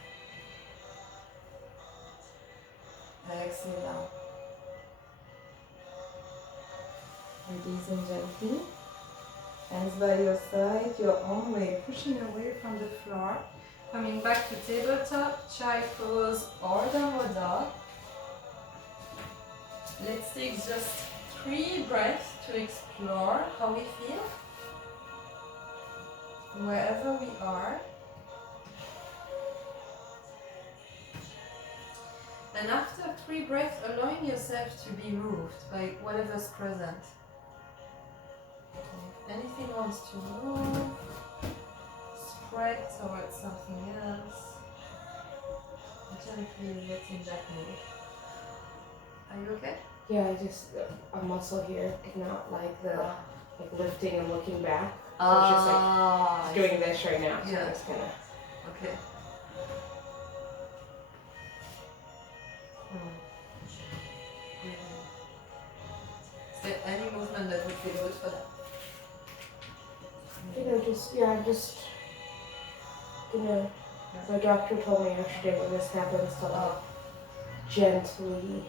And exhale down. Releasing gently. Hands by your side, your own way, pushing away from the floor. Coming back to tabletop, child pose or downward dog. Let's take just 3 breaths to explore how we feel. Wherever we are. And after 3 breaths, allowing yourself to be moved by whatever's present. If anything wants to move, spread towards something else. Gently letting that move. Are you okay? Yeah, I just, a muscle here did not like the like lifting and looking back. So it's just like doing this right now. So yeah. it's kind of. Okay. Is there any movement that would feel good for that? Just, my doctor told me yesterday when this happens to gently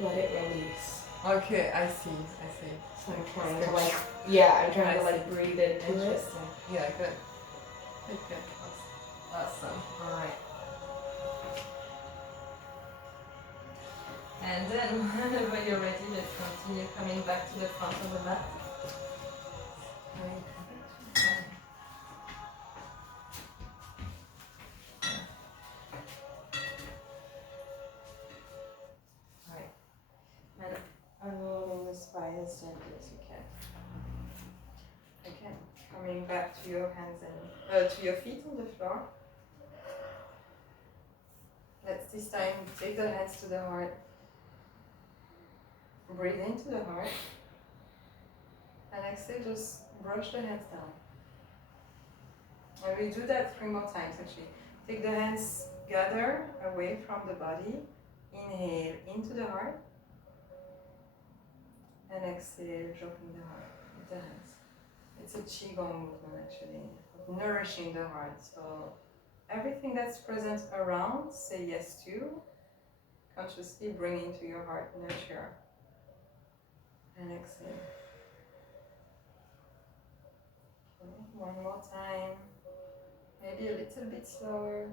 let it release. Okay, I see. So I'm trying to breathe into it. Interesting. Yeah, good. Good. Awesome. Alright. And then whenever you're ready, let's continue coming back to the front of the mat. Alright. And unrolling the spine as gently as you can. Okay. Coming back to your hands and to your feet on the floor. Let's this time take the hands to the heart. Breathe into the heart. And exhale, just brush the hands down. And we do that 3 more times actually. Take the hands, gather away from the body. Inhale into the heart. And exhale, dropping the heart with the hands. It's a Qigong movement actually, of nourishing the heart. So everything that's present around, say yes to. Consciously bring into your heart, nurture. And exhale. Okay, one more time. Maybe a little bit slower.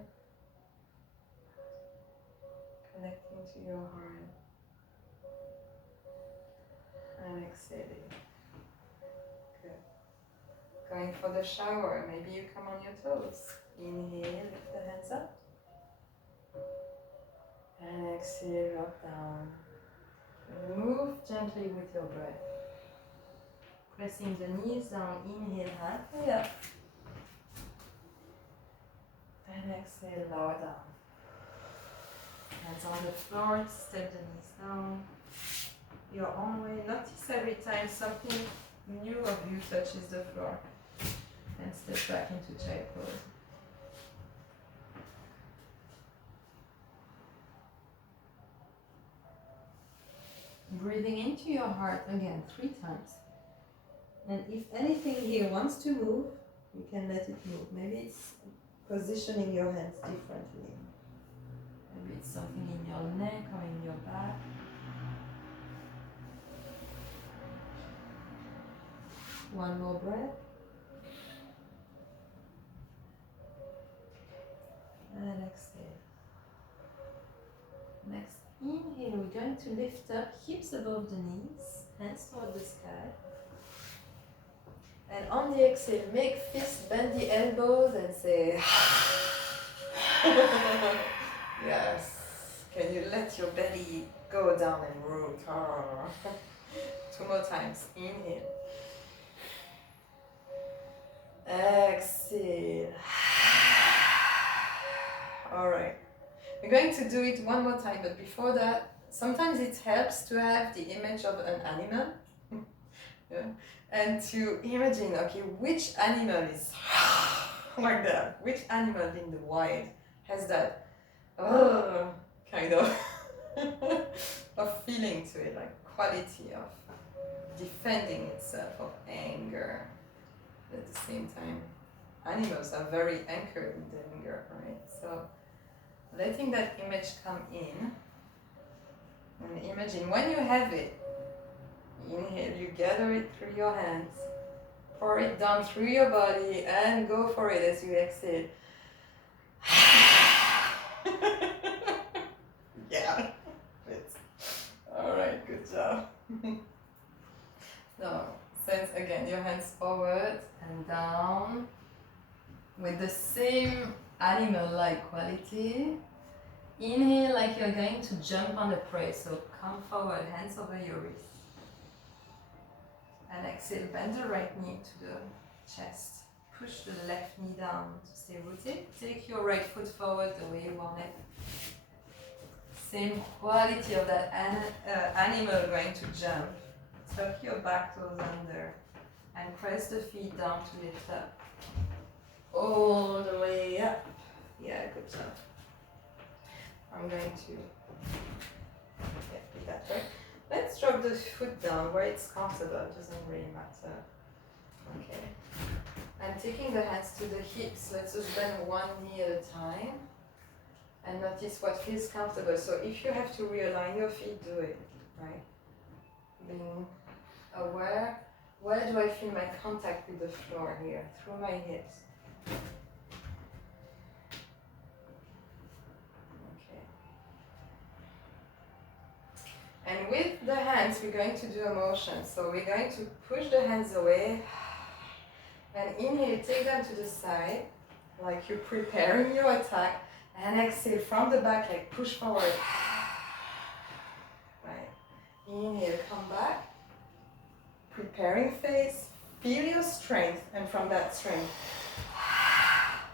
Connecting to your heart. And exhaling. Good. Going for the shower. Maybe you come on your toes. Inhale, lift the hands up. And exhale, drop down. Move gently with your breath. Pressing the knees down, inhale halfway up. And exhale, lower down. Hands on the floor, step the knees down. Your own way. Notice every time something new of you touches the floor. And step back into chair pose. Breathing into your heart again 3 times. And if anything here wants to move, you can let it move. Maybe it's positioning your hands differently. Maybe it's something in your neck or in your back. One more breath. And exhale. Next inhale, we're going to lift up, hips above the knees, hands toward the sky. And on the exhale, make fists, bend the elbows and say yes. Can you let your belly go down and root? 2 more times. Inhale. Exhale. Alright. We're going to do it one more time, but before that, sometimes it helps to have the image of an animal. Yeah. And to imagine, okay, which animal is like that? Which animal in the wild has that kind of of feeling to it, like quality of defending itself, of anger. At the same time, animals are very anchored in the anger, right? So letting that image come in, and imagine when you have it, inhale, you gather it through your hands, pour it down through your body, and go for it as you exhale. Yeah, alright, good job. Now, sense again your hands forward and down with the same animal-like quality. Inhale like you're going to jump on the prey, so come forward, hands over your wrists. And exhale, bend the right knee to the chest. Push the left knee down to stay rooted. Take your right foot forward the way you want it. Same quality of that animal going to jump. Tuck your back toes under and press the feet down to lift up. All the way up. Yeah, good job. I'm going to be that way. Let's drop the foot down where it's comfortable, it doesn't really matter. Okay. And taking the hands to the hips, let's just bend one knee at a time. And notice what feels comfortable. So if you have to realign your feet, do it, right? Being aware, where do I feel my contact with the floor here? Through my hips. And with the hands, we're going to do a motion. So we're going to push the hands away and inhale, take them to the side, like you're preparing your attack, and exhale from the back, like push forward. Right. Inhale, come back, preparing face, feel your strength, and from that strength,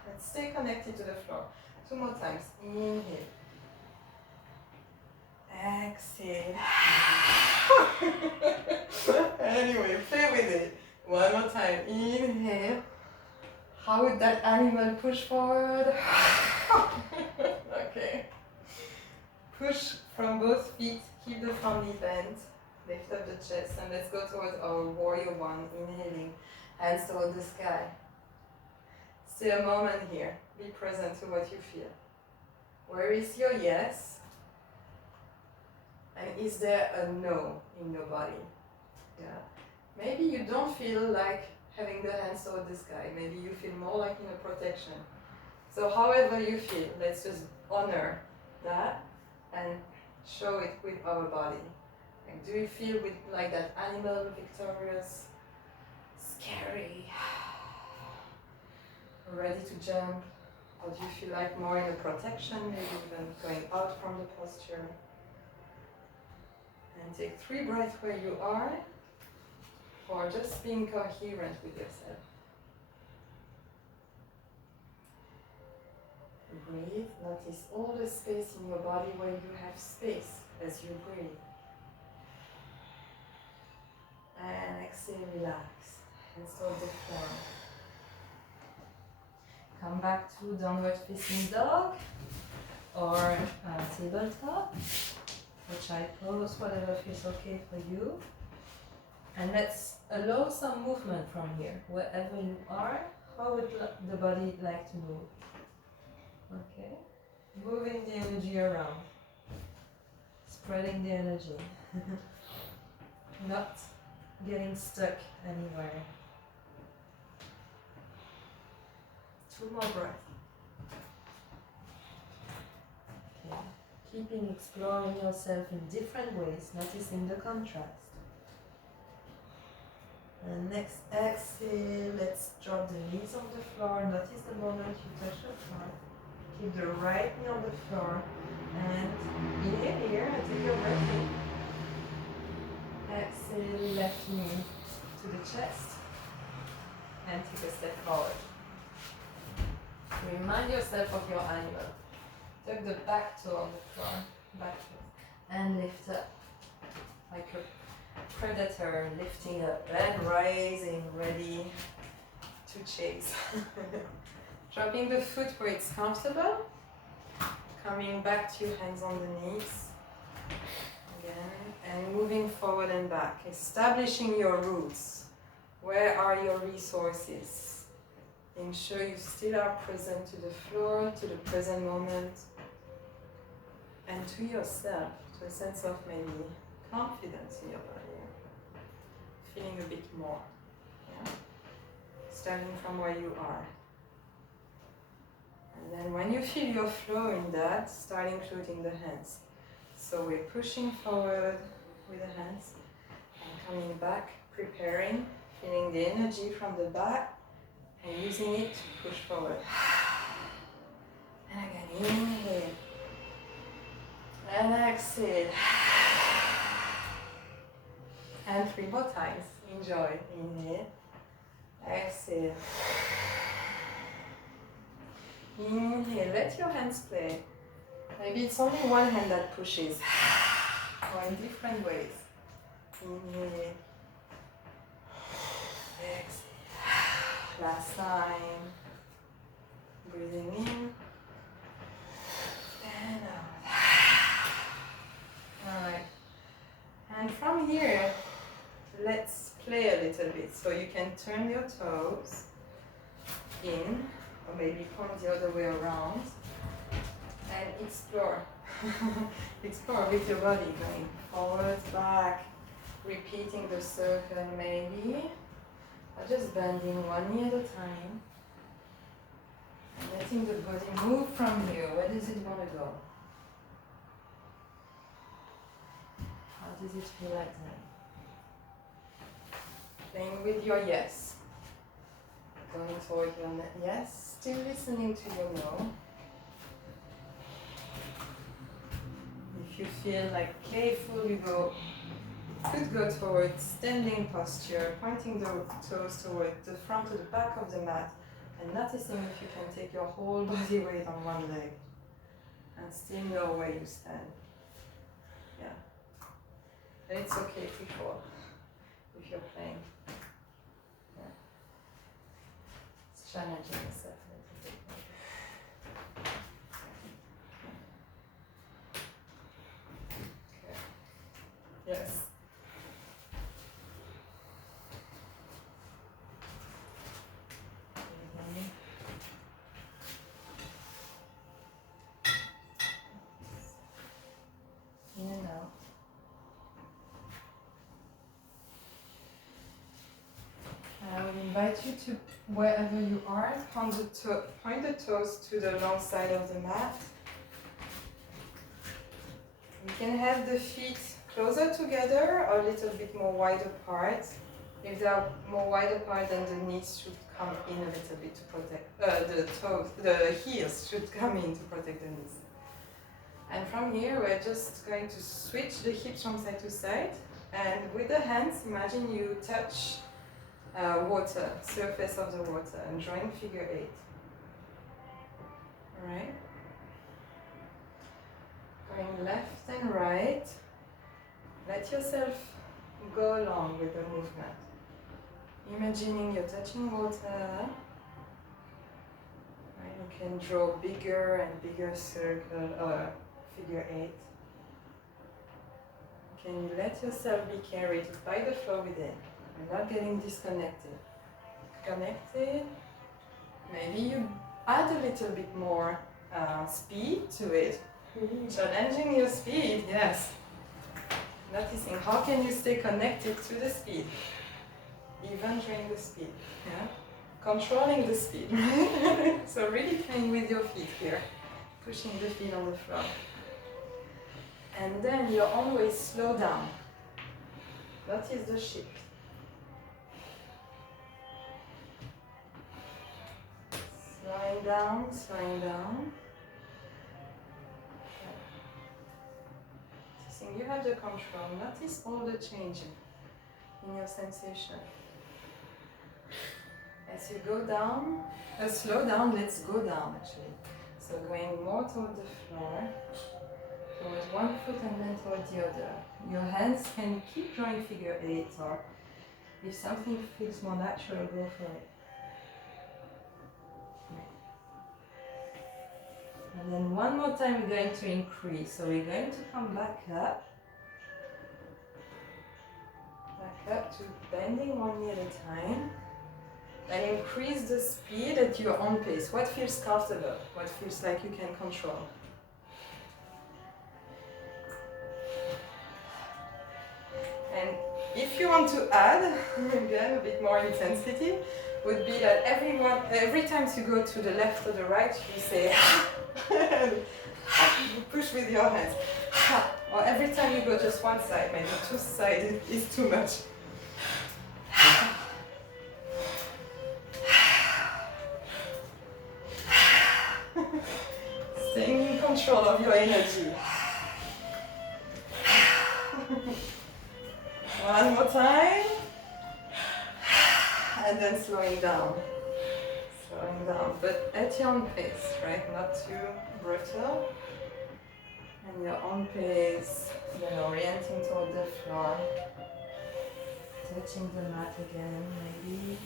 let's stay connected to the floor. 2 more times. Inhale. Exhale. Anyway, play with it. One more time. Inhale. How would that animal push forward? Okay. Push from both feet. Keep the front knee bent. Lift up the chest and let's go towards our warrior one. Inhaling. Hands toward the sky. Stay a moment here. Be present to what you feel. Where is your yes? And is there a no in your body? Yeah. Maybe you don't feel like having the hands toward the sky. Maybe you feel more like in a protection. So however you feel, let's just honor that and show it with our body. Like, do you feel with like that animal, victorious, scary, ready to jump? Or do you feel like more in a protection, maybe even going out from the posture? And take 3 breaths where you are. or just being coherent with yourself. Breathe. Notice all the space in your body where you have space as you breathe. And exhale, relax. Hands toward the floor. Come back to downward facing dog or tabletop or child pose, whatever feels okay for you. And let's allow some movement from here. Wherever you are, how would the body like to move? Okay. Moving the energy around. Spreading the energy. Not getting stuck anywhere. 2 more breaths. Okay. Keeping exploring yourself in different ways, noticing the contrast. And next exhale, let's drop the knees on the floor. Notice the moment you touch the floor. Keep the right knee on the floor. And inhale here and take your breath in. Exhale, left knee to the chest. And take a step forward. Remind yourself of your animal. Tuck the back toe on the floor. Back toe. And lift up. Like a predator lifting up and rising, ready to chase. Dropping the foot where it's comfortable. Coming back to your hands on the knees. Again. And moving forward and back. Establishing your roots. Where are your resources? Being sure you still are present to the floor, to the present moment. And to yourself. To a sense of maybe confidence in your body. Feeling a bit more. Yeah? Starting from where you are. And then when you feel your flow in that, start including the hands. So we're pushing forward with the hands and coming back, preparing, feeling the energy from the back and using it to push forward. And again, inhale. And exhale. And 3 more times. Enjoy. Inhale. Exhale. Inhale. Let your hands play. Maybe it's only one hand that pushes. Or in different ways. Inhale. Exhale. Last time. Breathing in. And out. Alright. And from here, let's play a little bit. So you can turn your toes in, or maybe point the other way around, and explore. Explore with your body, going forward, back, repeating the circle maybe, or just bending one knee at a time, and letting the body move from here. Where does it want to go? How does it feel like that? Playing with your yes. Going toward your yes. Still listening to your no. If you feel like playful, you could go towards standing posture, pointing the toes toward the front to the back of the mat, and noticing if you can take your whole body weight on one leg, and still know where you stand. Yeah. And it's okay to fall if you're playing. Yeah. It's challenging yourself a little bit. Okay. Yes. In and out. I would invite you to, wherever you are, point the toes to the long side of the mat. You can have the feet closer together or a little bit more wide apart. If they are more wide apart, then the knees should come in a little bit to protect the heels should come in to protect the knees. And from here, we're just going to switch the hips from side to side. And with the hands, imagine you touch water, surface of the water, and drawing figure 8. Alright? Going left and right. Let yourself go along with the movement. Imagining you're touching water. Right? You can draw bigger and bigger circle or figure 8. Can you let yourself be carried by the flow within? You're not getting disconnected. Connected. Maybe you add a little bit more speed to it. Challenging your speed, yes. Noticing how can you stay connected to the speed, even during the speed. Yeah? Controlling the speed. So really playing with your feet here, pushing the feet on the floor. And then you always slow down. Notice the shift. Slowing down, slowing down. Noticing you have the control. Notice all the changes in your sensation. As you go down, slow down, let's go down actually. So going more toward the floor. Towards one foot and then toward the other. Your hands can keep drawing figure 8, or if something feels more natural, go for it. And then one more time we're going to increase. So we're going to come back up. Back up to bending one knee at a time. And increase the speed at your own pace. What feels comfortable? What feels like you can control? And if you want to add, again, a bit more intensity, would be that every time you go to the left or the right, you say, you push with your hands. Or every time you go just one side, maybe two sides is too much. Staying in control of your energy. One more time. And then slowing down. Slowing down, but at your own pace, right? Not too brutal. And your own pace, then orienting toward the floor. Touching the mat again, maybe.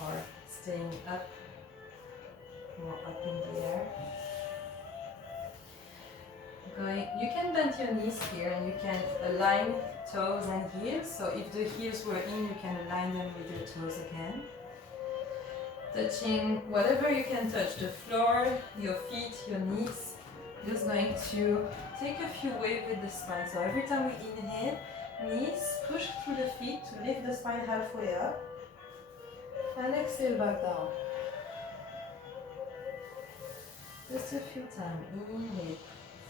Or staying up, more up in the air. You can bend your knees here and you can align toes and heels. So if the heels were in, you can align them with your toes again. Touching whatever you can touch, the floor, your feet, your knees. Just going to take a few waves with the spine. So every time we inhale, knees push through the feet to lift the spine halfway up. And exhale back down. Just a few times. Inhale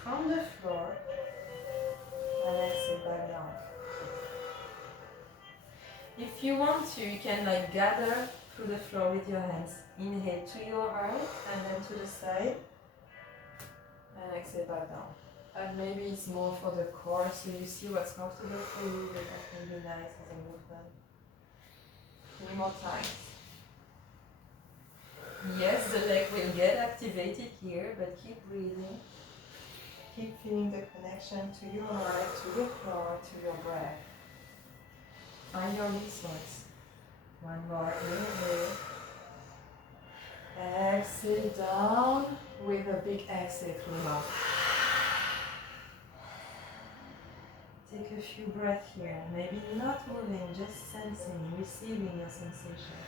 from the floor and exhale back down. If you want to, you can gather through the floor with your hands. Inhale to your right and then to the side and exhale back down. And maybe it's more for the core, so you see what's comfortable for you, but that can be nice as a movement. 3 more times. Yes, the leg will get activated here, but keep breathing. Keep feeling the connection to your right, to the floor, to your breath. Find your resource. One more inhale. Exhale down with a big exhale through the mouth. Take a few breaths here. Maybe not moving, just sensing, receiving your sensation.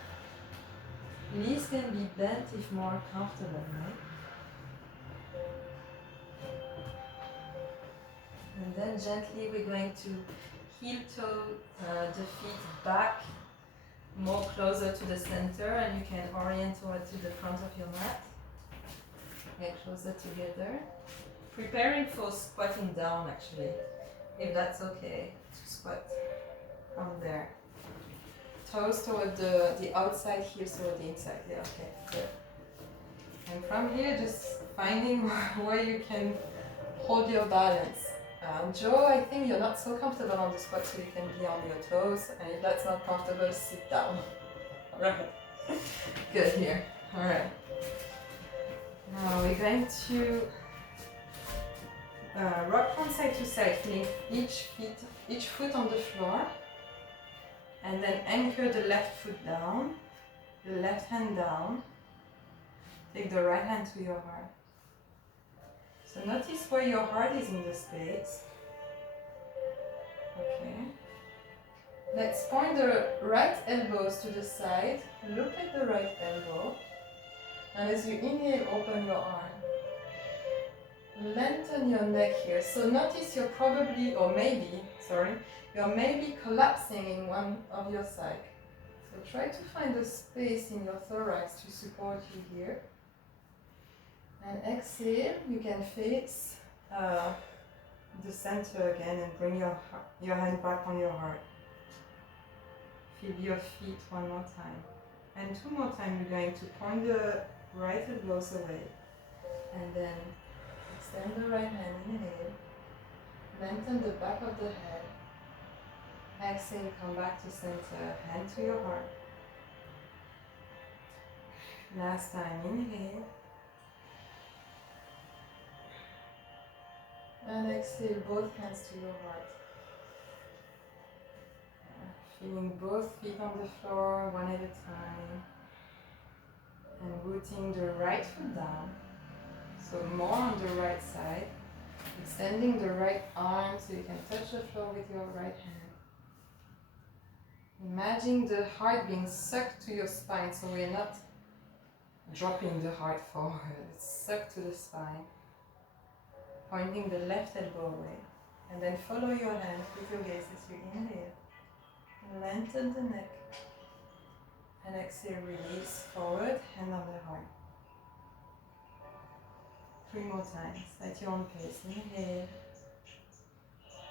Knees can be bent if more comfortable, right? And then gently we're going to heel toe the feet back, more closer to the center, and you can orient towards the front of your mat. Get closer together. Preparing for squatting down actually, if that's okay, to squat on there. Toes toward the outside, heels toward the inside. Yeah, okay, good. And from here, just finding where you can hold your balance. Joe, I think you're not so comfortable on the squat, so you can be on your toes, and if that's not comfortable, sit down. Alright. Good here. Alright. Now we're going to rock from side to side, feeling each foot on the floor, and then anchor the left foot down, the left hand down. Take the right hand to your heart. So notice where your heart is in the space. Okay. Let's point the right elbows to the side. Look at the right elbow. And as you inhale, open your arm. Lengthen your neck here. So notice you're probably, you're maybe collapsing in one of your sides. So try to find a space in your thorax to support you here. And exhale, you can face the center again and bring your hand back on your heart. Feel your feet one more time. And two more times, you're going to point the right elbows away. And then extend the right hand, inhale. Lengthen the back of the head. Exhale, come back to center, hand to your heart. Last time, inhale. And exhale, both hands to your heart. Feeling both feet on the floor, one at a time. And rooting the right foot down. So more on the right side. Extending the right arm so you can touch the floor with your right hand. Imagine the heart being sucked to your spine, so we're not dropping the heart forward. It's sucked to the spine. Pointing the left elbow away. And then follow your hand with your gaze as you inhale. Lengthen the neck. And exhale, release forward, hand on the heart. 3 more times at your own pace. Inhale.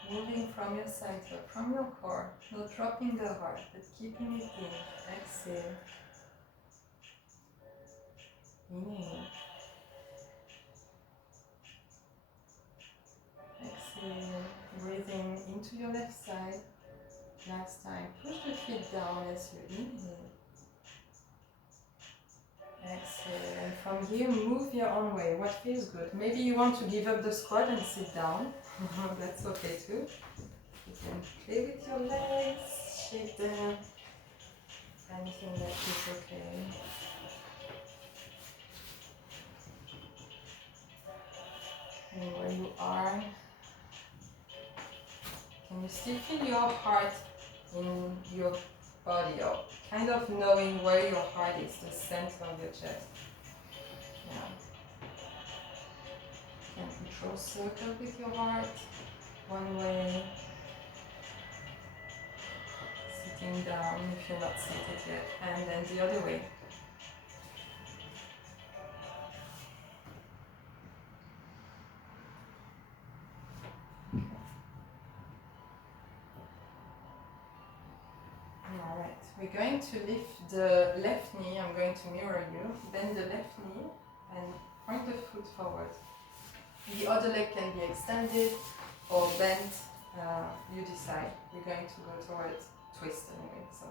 Moving from your center, from your core. Not dropping the heart, but keeping it in. Exhale. Inhale. Exhale, breathing into your left side. Last time, push the feet down as you inhale. Exhale, and from here, move your own way. What feels good? Maybe you want to give up the squat and sit down. That's okay too. You can play with your legs, shake them. Anything that is okay. And where you are, can you still feel your heart in your body, or kind of knowing where your heart is, the center of your chest? Yeah. You can control circle with your heart, one way. Sitting down if you're not seated yet, and then the other way. Alright, we're going to lift the left knee. I'm going to mirror you. Bend the left knee and point the foot forward. The other leg can be extended or bent, you decide. We're going to go towards twist anyway. So,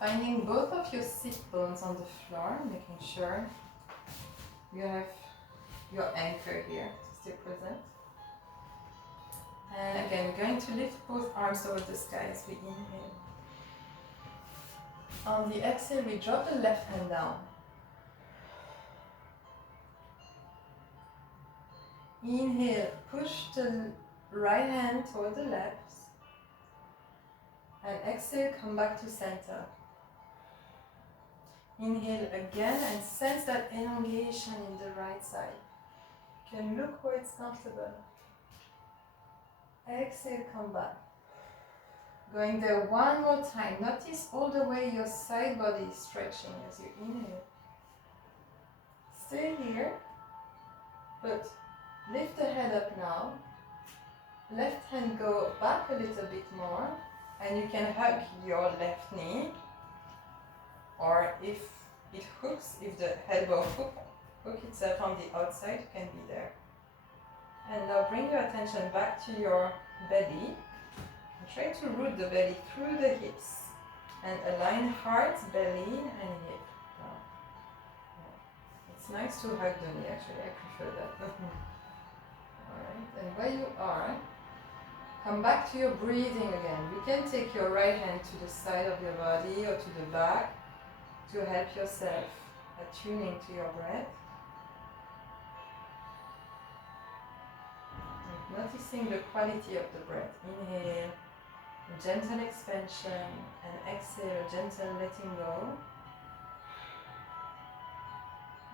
finding both of your sit bones on the floor, making sure you have your anchor here to stay present. And again, we're going to lift both arms towards the sky as we inhale. On the exhale, we drop the left hand down. Inhale, push the right hand toward the left. And exhale, come back to center. Inhale again and sense that elongation in the right side. You can look where it's comfortable. Exhale, come back. Going there one more time. Notice all the way your side body is stretching as you inhale. Stay here, but lift the head up now. Left hand go back a little bit more, and you can hug your left knee, or if it hooks, if the elbow hook itself on the outside, you can be there. And now bring your attention back to your belly. And try to root the belly through the hips. And align heart, belly, and hip. Down. Yeah. It's nice to hug the knee, actually. I prefer that. Alright, and where you are, come back to your breathing again. You can take your right hand to the side of your body or to the back to help yourself attuning to your breath. And noticing the quality of the breath. Inhale, a gentle expansion, and exhale, a gentle letting go.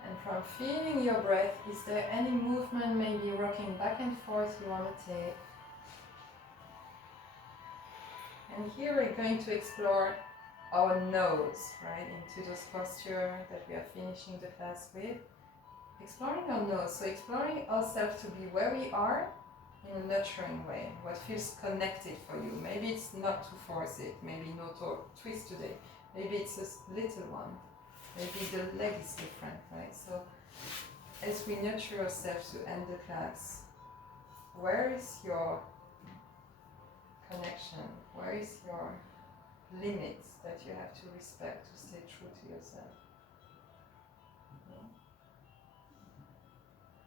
And from feeling your breath, is there any movement, maybe rocking back and forth you want to take? And here we're going to explore our nose, right, into this posture that we are finishing the class with. Exploring our nose, so exploring ourselves to be where we are in a nurturing way, what feels connected for you. Maybe it's not to force it, maybe no twist today, maybe it's a little one, maybe the leg is different, right? So as we nurture ourselves to end the class, where is your connection? Where is your limits that you have to respect to stay true to yourself?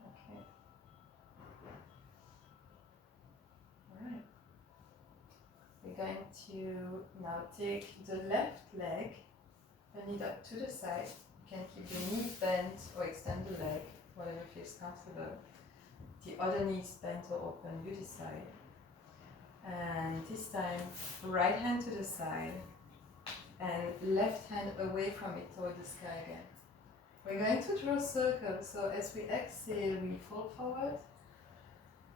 Okay. Alright. We're going to now take the left leg, bend it up to the side. You can keep the knee bent or extend the leg, whatever feels comfortable. The other knee is bent or open, you decide. And this time, right hand to the side and left hand away from it toward the sky again. We're going to draw a circle, so as we exhale, we fold forward.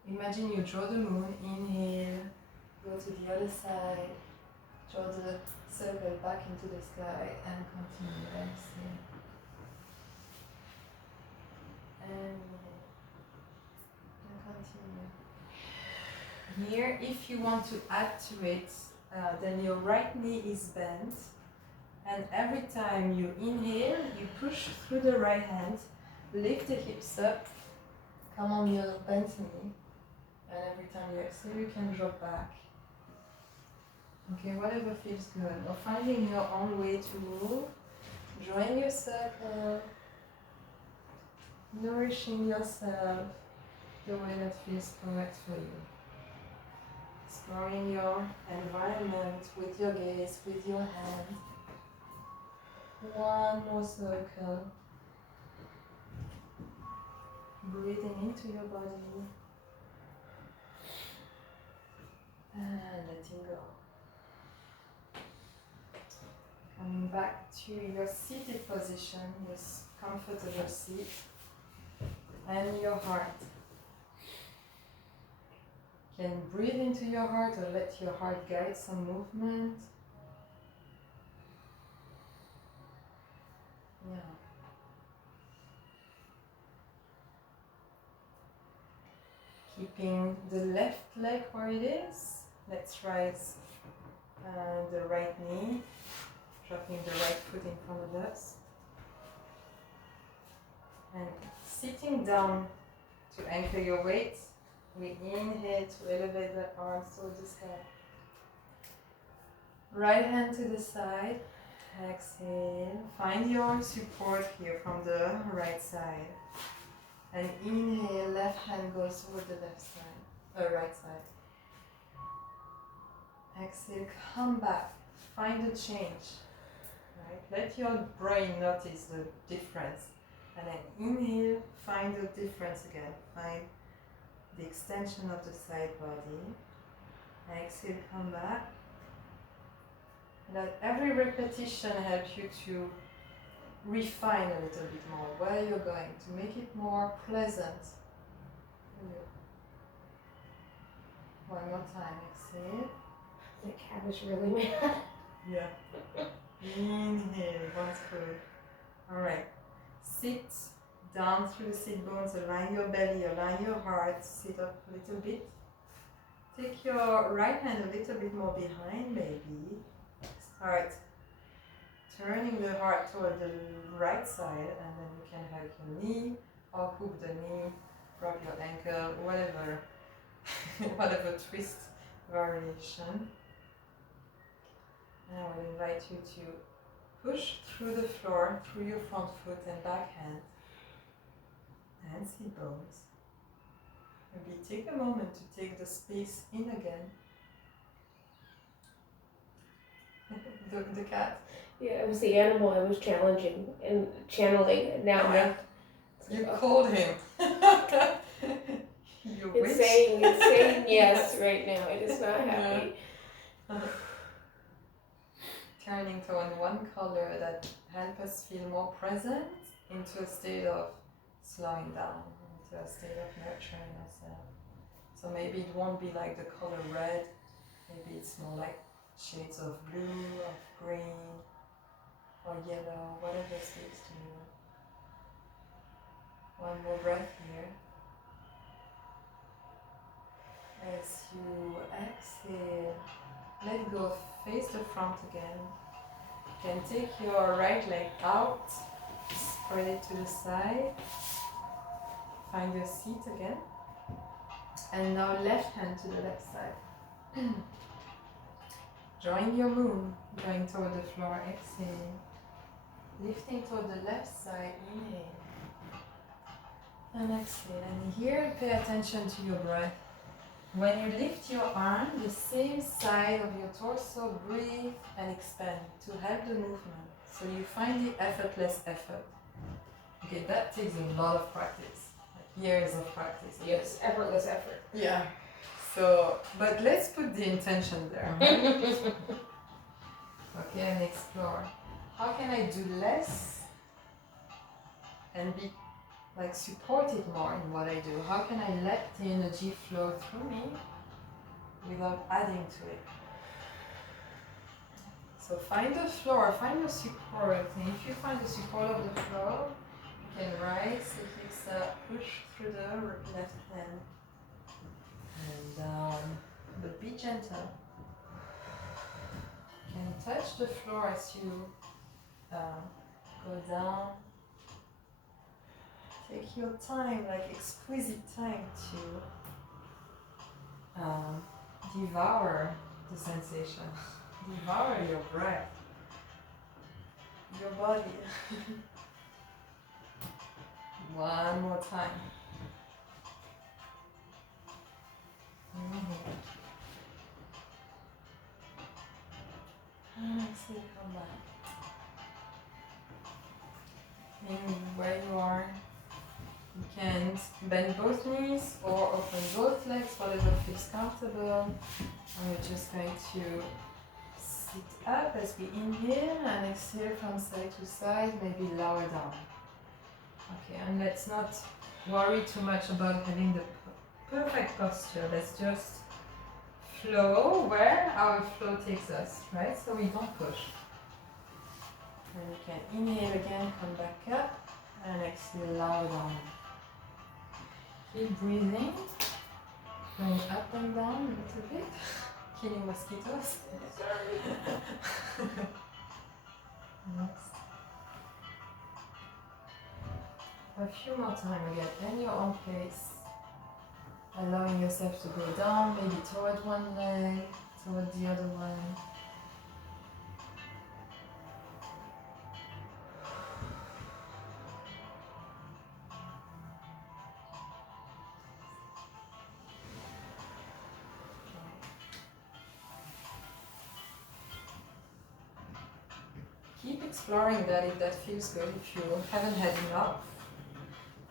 Imagine you draw the moon, inhale, go to the other side, draw the circle back into the sky and continue, exhale. And continue. Here, if you want to add to it, then your right knee is bent, and every time you inhale, you push through the right hand, lift the hips up, come on your bent knee, and every time you exhale, you can drop back. Okay, whatever feels good, or finding your own way to move, drawing your circle, nourishing yourself the way that feels correct for you. Exploring your environment with your gaze, with your hand. One more circle. Breathing into your body. And letting go. Coming back to your seated position, your comfortable seat. And your heart. You can breathe into your heart or let your heart guide some movement. Yeah. Keeping the left leg where it is. Let's rise the right knee, dropping the right foot in front of us. And sitting down to anchor your weight. We inhale to elevate the arms towards the sky. Right hand to the side. Exhale. Find your support here from the right side. And inhale, left hand goes toward the left side, right side. Exhale, come back. Find the change. Right? Let your brain notice the difference. And then inhale, find the difference again. Find the extension of the side body. Exhale, come back. Let every repetition help you to refine a little bit more where you're going, to make it more pleasant. One more time, exhale. The cat is really mad. Yeah. Inhale, that's good. Alright. Sit down through the sit bones, align your belly, align your heart, sit up a little bit. Take your right hand a little bit more behind maybe. Start turning the heart toward the right side, and then you can hug your knee or hook the knee Rub your ankle, whatever, whatever twist variation. And I will invite you to push through the floor, through your front foot and back hand, and sit bones. Maybe take a moment to take the space in again. The cat. Yeah, it was the animal I was challenging and channeling, and now You called him. You it's wish. saying yes right now. It is not happy. Turning toward one color that helps us feel more present into a state of slowing down, into a state of nurturing ourselves. So maybe it won't be like the color red, maybe it's more like shades of blue, of green, or yellow, whatever speaks to you. One more breath here. As you exhale, let go, face the front again. You can take your right leg out, spread it to the side, find your seat again, and now left hand to the left side. Drawing your moon, going toward the floor, exhale. Lifting toward the left side, inhale. And exhale. And here, pay attention to your breath. When you lift your arm, the same side of your torso, breathe and expand to help the movement. So you find the effortless effort. Okay, that takes a lot of practice, like years of practice. Yes, effortless effort. Yeah. So, but let's put the intention there. Right? Okay, and explore. How can I do less and be like supported more in what I do? How can I let the energy flow through me without adding to it? So find the floor, find your support, and if you find the support of the floor, you can rise, so push through the left hand and down, but be gentle. You can touch the floor as you go down. Take your time, like exquisite time to devour the sensation, devour your breath, your body. One more time. Inhale. And exhale, come back. Where you are, you can bend both knees or open both legs, whatever feels comfortable. And we're just going to sit up as we inhale and exhale from side to side, maybe lower down. Okay, and let's not worry too much about having the perfect posture. Let's just flow where our flow takes us, right? So we don't push. And you can inhale again, come back up, and exhale, lower down. Keep breathing, going up and down a little bit, killing mosquitoes. Next. A few more times again, in your own pace, allowing yourself to go down, maybe toward one leg, toward the other one. Keep exploring that if that feels good, if you haven't had enough.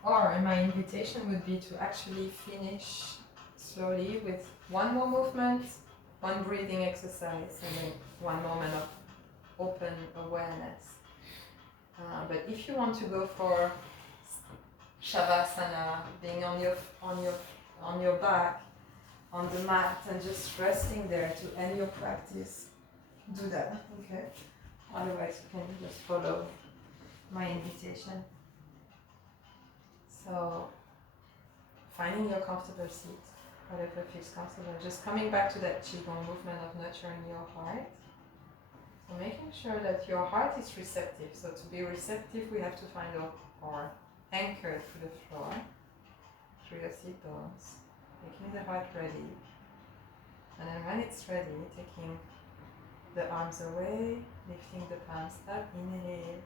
Or my invitation would be to actually finish slowly with one more movement, one breathing exercise, and then one moment of open awareness. But if you want to go for Shavasana, being on your back, on the mat, and just resting there to end your practice, do that. Okay. Otherwise, you can just follow my invitation. So, finding your comfortable seat, whatever feels comfortable. Just coming back to that Qigong movement of nurturing your heart. So, making sure that your heart is receptive. So, to be receptive, we have to find our anchor to the floor, through your sit bones, making the heart ready. And then when it's ready, taking the arms away, lifting the palms up, inhale,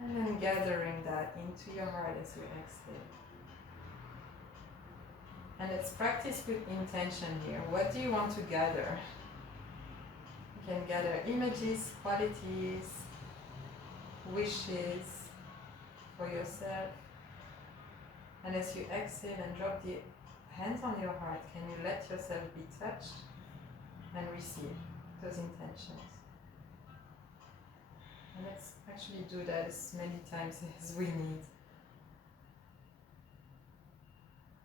and then gathering that into your heart as you exhale. And let's practice with intention here. What do you want to gather? You can gather images, qualities, wishes for yourself. And as you exhale and drop the hands on your heart, can you let yourself be touched and receive those intentions? And let's actually do that as many times as we need.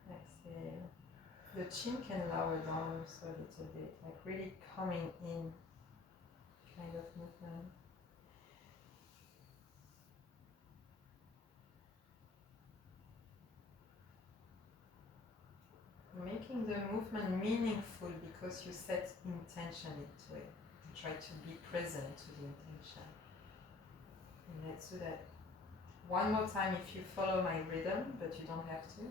Exhale. The chin can lower down also a little bit, like really coming in kind of movement. Making the movement meaningful because you set intention into it. You try to be present to the intention. And let's do that one more time if you follow my rhythm, but you don't have to.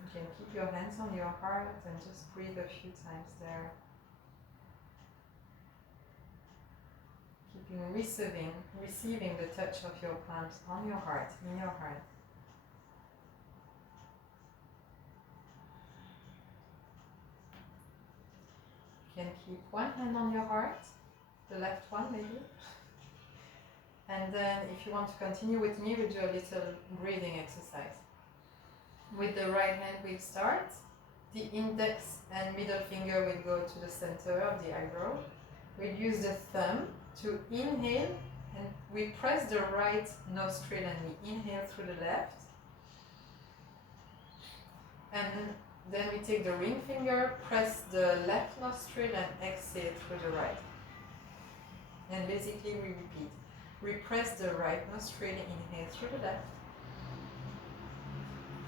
You can keep your hands on your heart and just breathe a few times there. Keeping receiving the touch of your palms on your heart, in your heart. You can keep one hand on your heart, the left one maybe. And then if you want to continue with me, we'll do a little breathing exercise. With the right hand we'll start. The index and middle finger will go to the center of the eyebrow. We'll use the thumb to inhale, and we press the right nostril and we inhale through the left. And then we take the ring finger, press the left nostril and exhale through the right. And basically we repeat. We press the right nostril, inhale through the left.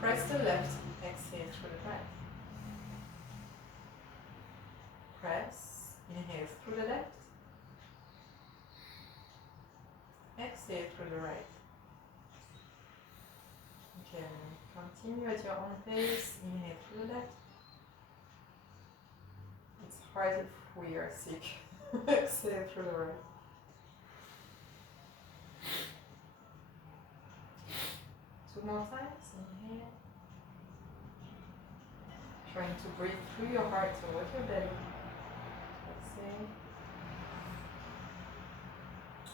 Press the left, exhale through the right. Press, inhale through the left. Exhale through the right. You can continue at your own pace, inhale through the left. It's hard if we are sick. Exhale through the right. Two more times, inhale. Trying to breathe through your heart towards your belly. Exhale.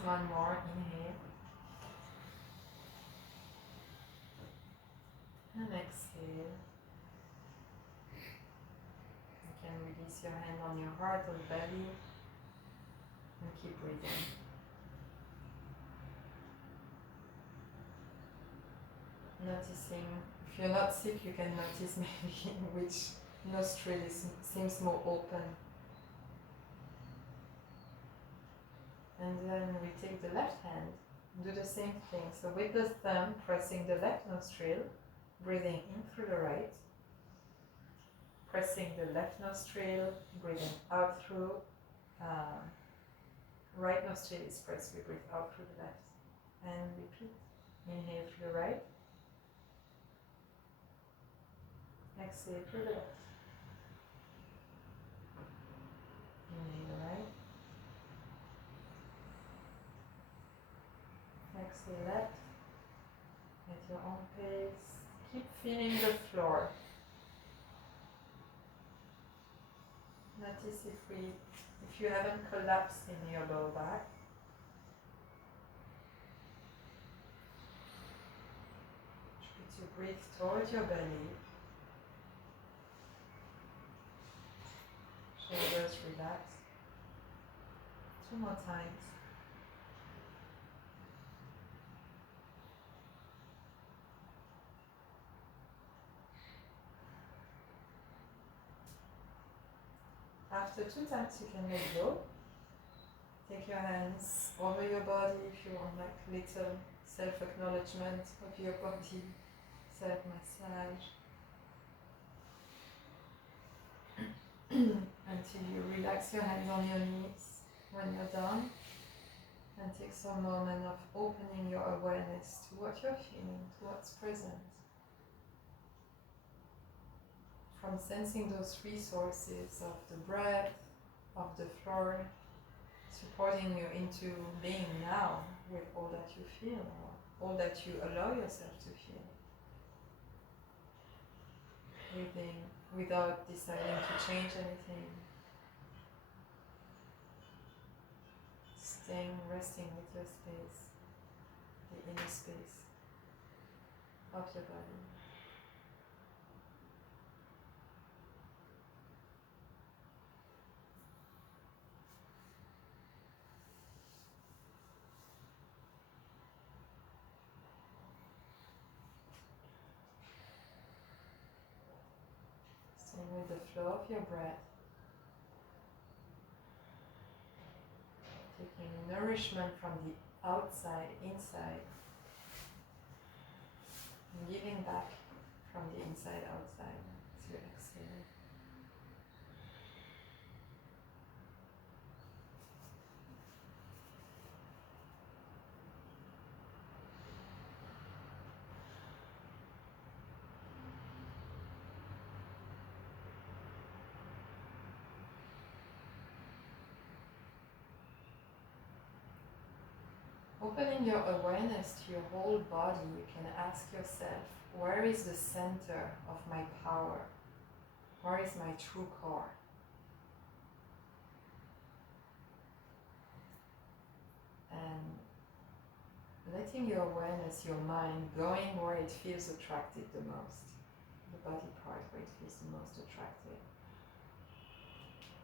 One more, inhale. And exhale. You can release your hand on your heart or belly and keep breathing. Noticing, if you're not sick, you can notice maybe which nostril seems more open. And then we take the left hand, do the same thing. So with the thumb, pressing the left nostril, breathing in through the right. Pressing the left nostril, breathing out through. Right nostril is pressed, we breathe out through the left. And repeat. Inhale through the right. Exhale through the left. Inhale right. Exhale left. At your own pace. Keep feeling the floor. Notice if you haven't collapsed in your lower back. Try to breathe towards your belly. Shoulders relax. Two more times. After two times you can let go. Take your hands over your body if you want, like little self-acknowledgement of your body, self-massage. Until you relax your hands on your knees when you're done. And And take some moment of opening your awareness to what you're feeling, to what's present. From sensing those resources of the breath, of the floor, supporting you into being now with all that you feel, or all that you allow yourself to feel. Breathing without deciding to change anything. Staying, resting with your space, the inner space of your body. Staying with the flow of your breath. Taking nourishment from the outside, inside. And giving back from the inside, outside as you exhale. Opening your awareness to your whole body, you can ask yourself, where is the center of my power? Where is my true core? And letting your awareness, your mind, going where it feels attracted the most. The body part where it feels the most attractive.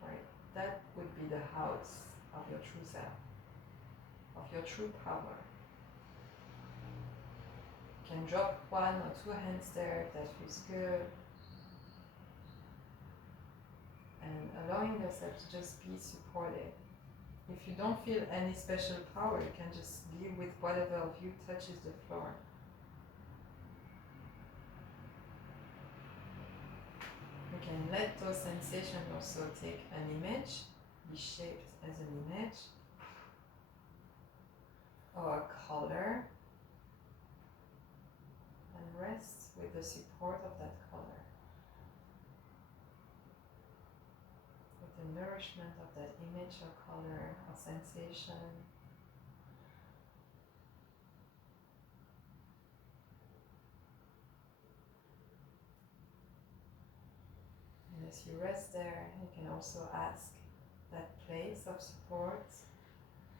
Right? That would be the house of your true self, of your true power. You can drop one or two hands there if that feels good. And allowing yourself to just be supported. If you don't feel any special power, you can just be with whatever of you touches the floor. You can let those sensations also take an image, be shaped as an image, or a color, and rest with the support of that color, with the nourishment of that image or color or sensation. And as you rest there, you can also ask that place of support,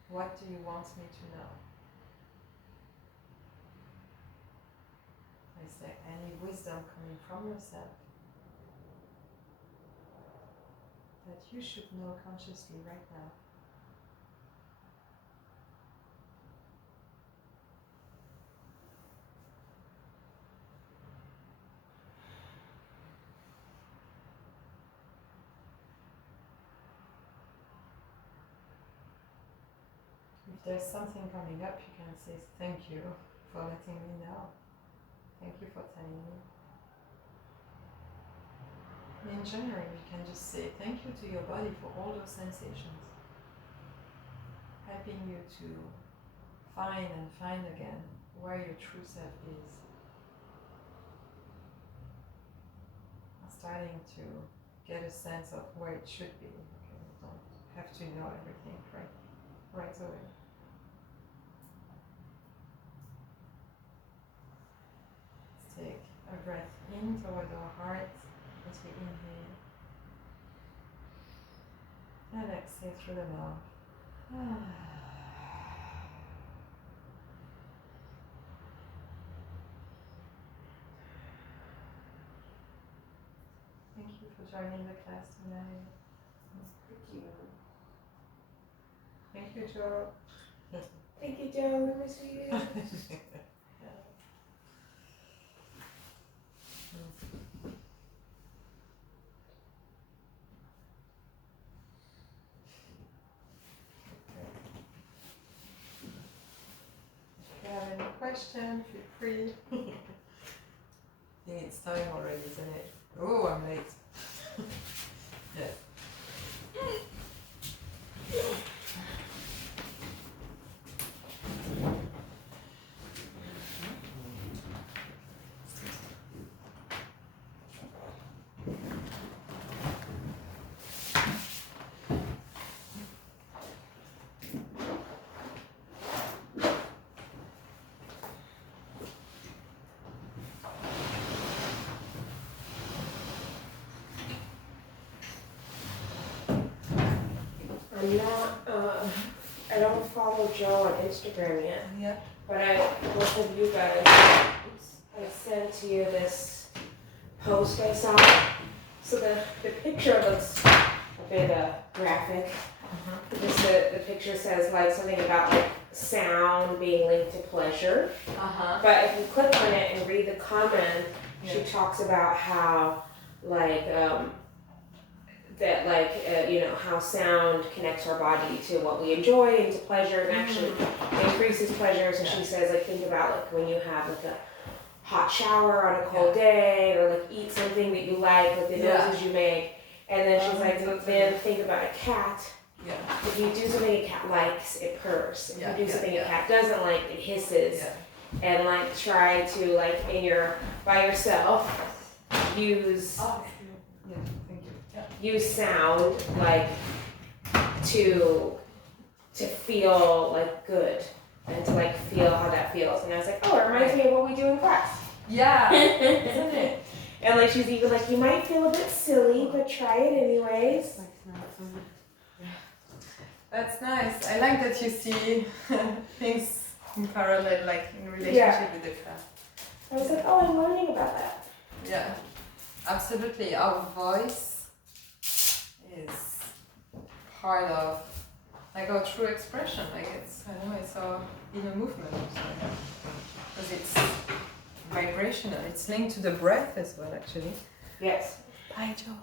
what do you want me to know? Is there any wisdom coming from yourself that you should know consciously right now? If there's something coming up, you can say thank you for letting me know. Thank you for telling me. In general, you can just say thank you to your body for all those sensations, helping you to find again where your true self is. Starting to get a sense of where it should be. Okay, you don't have to know everything right away. Let's take a breath in toward our heart as we inhale. And exhale through the mouth. Thank you for joining the class tonight. Thank you. Thank you, Joe. Thank you, Joe. We miss you. If you have any questions, feel free. I think it's time already, isn't it? Oh, I'm late. Yeah. I'm not, I don't follow Joe on Instagram yet, Yeah. but both of you guys, I sent you this post I saw. So the picture looks a bit graphic. The picture says like something about like sound being linked to pleasure. But if you click on it and read the comment, she talks about how like that like you know how sound connects our body to what we enjoy and to pleasure and actually increases pleasure. So she says like think about like when you have like a hot shower on a cold day or like eat something that you like the noises you make. And then she's like then think about a cat. Yeah. If you do something a cat likes, it purrs. If you do something a cat doesn't like, it hisses. And like try to like by yourself use use sound like to feel like good and to like feel how that feels. And I was like, oh, it reminds me of what we do in class. Yeah, isn't it? And like she's even like, you might feel a bit silly, but try it anyways. That's nice. I like that you see things in parallel, like in relationship with the class. I was like, oh, I'm learning about that. Yeah, absolutely. Our voice is part of like our true expression. Like it's, I don't know, it's our inner movement also. Because it's vibrational. It's linked to the breath as well, actually. Yes. Bye, Joe.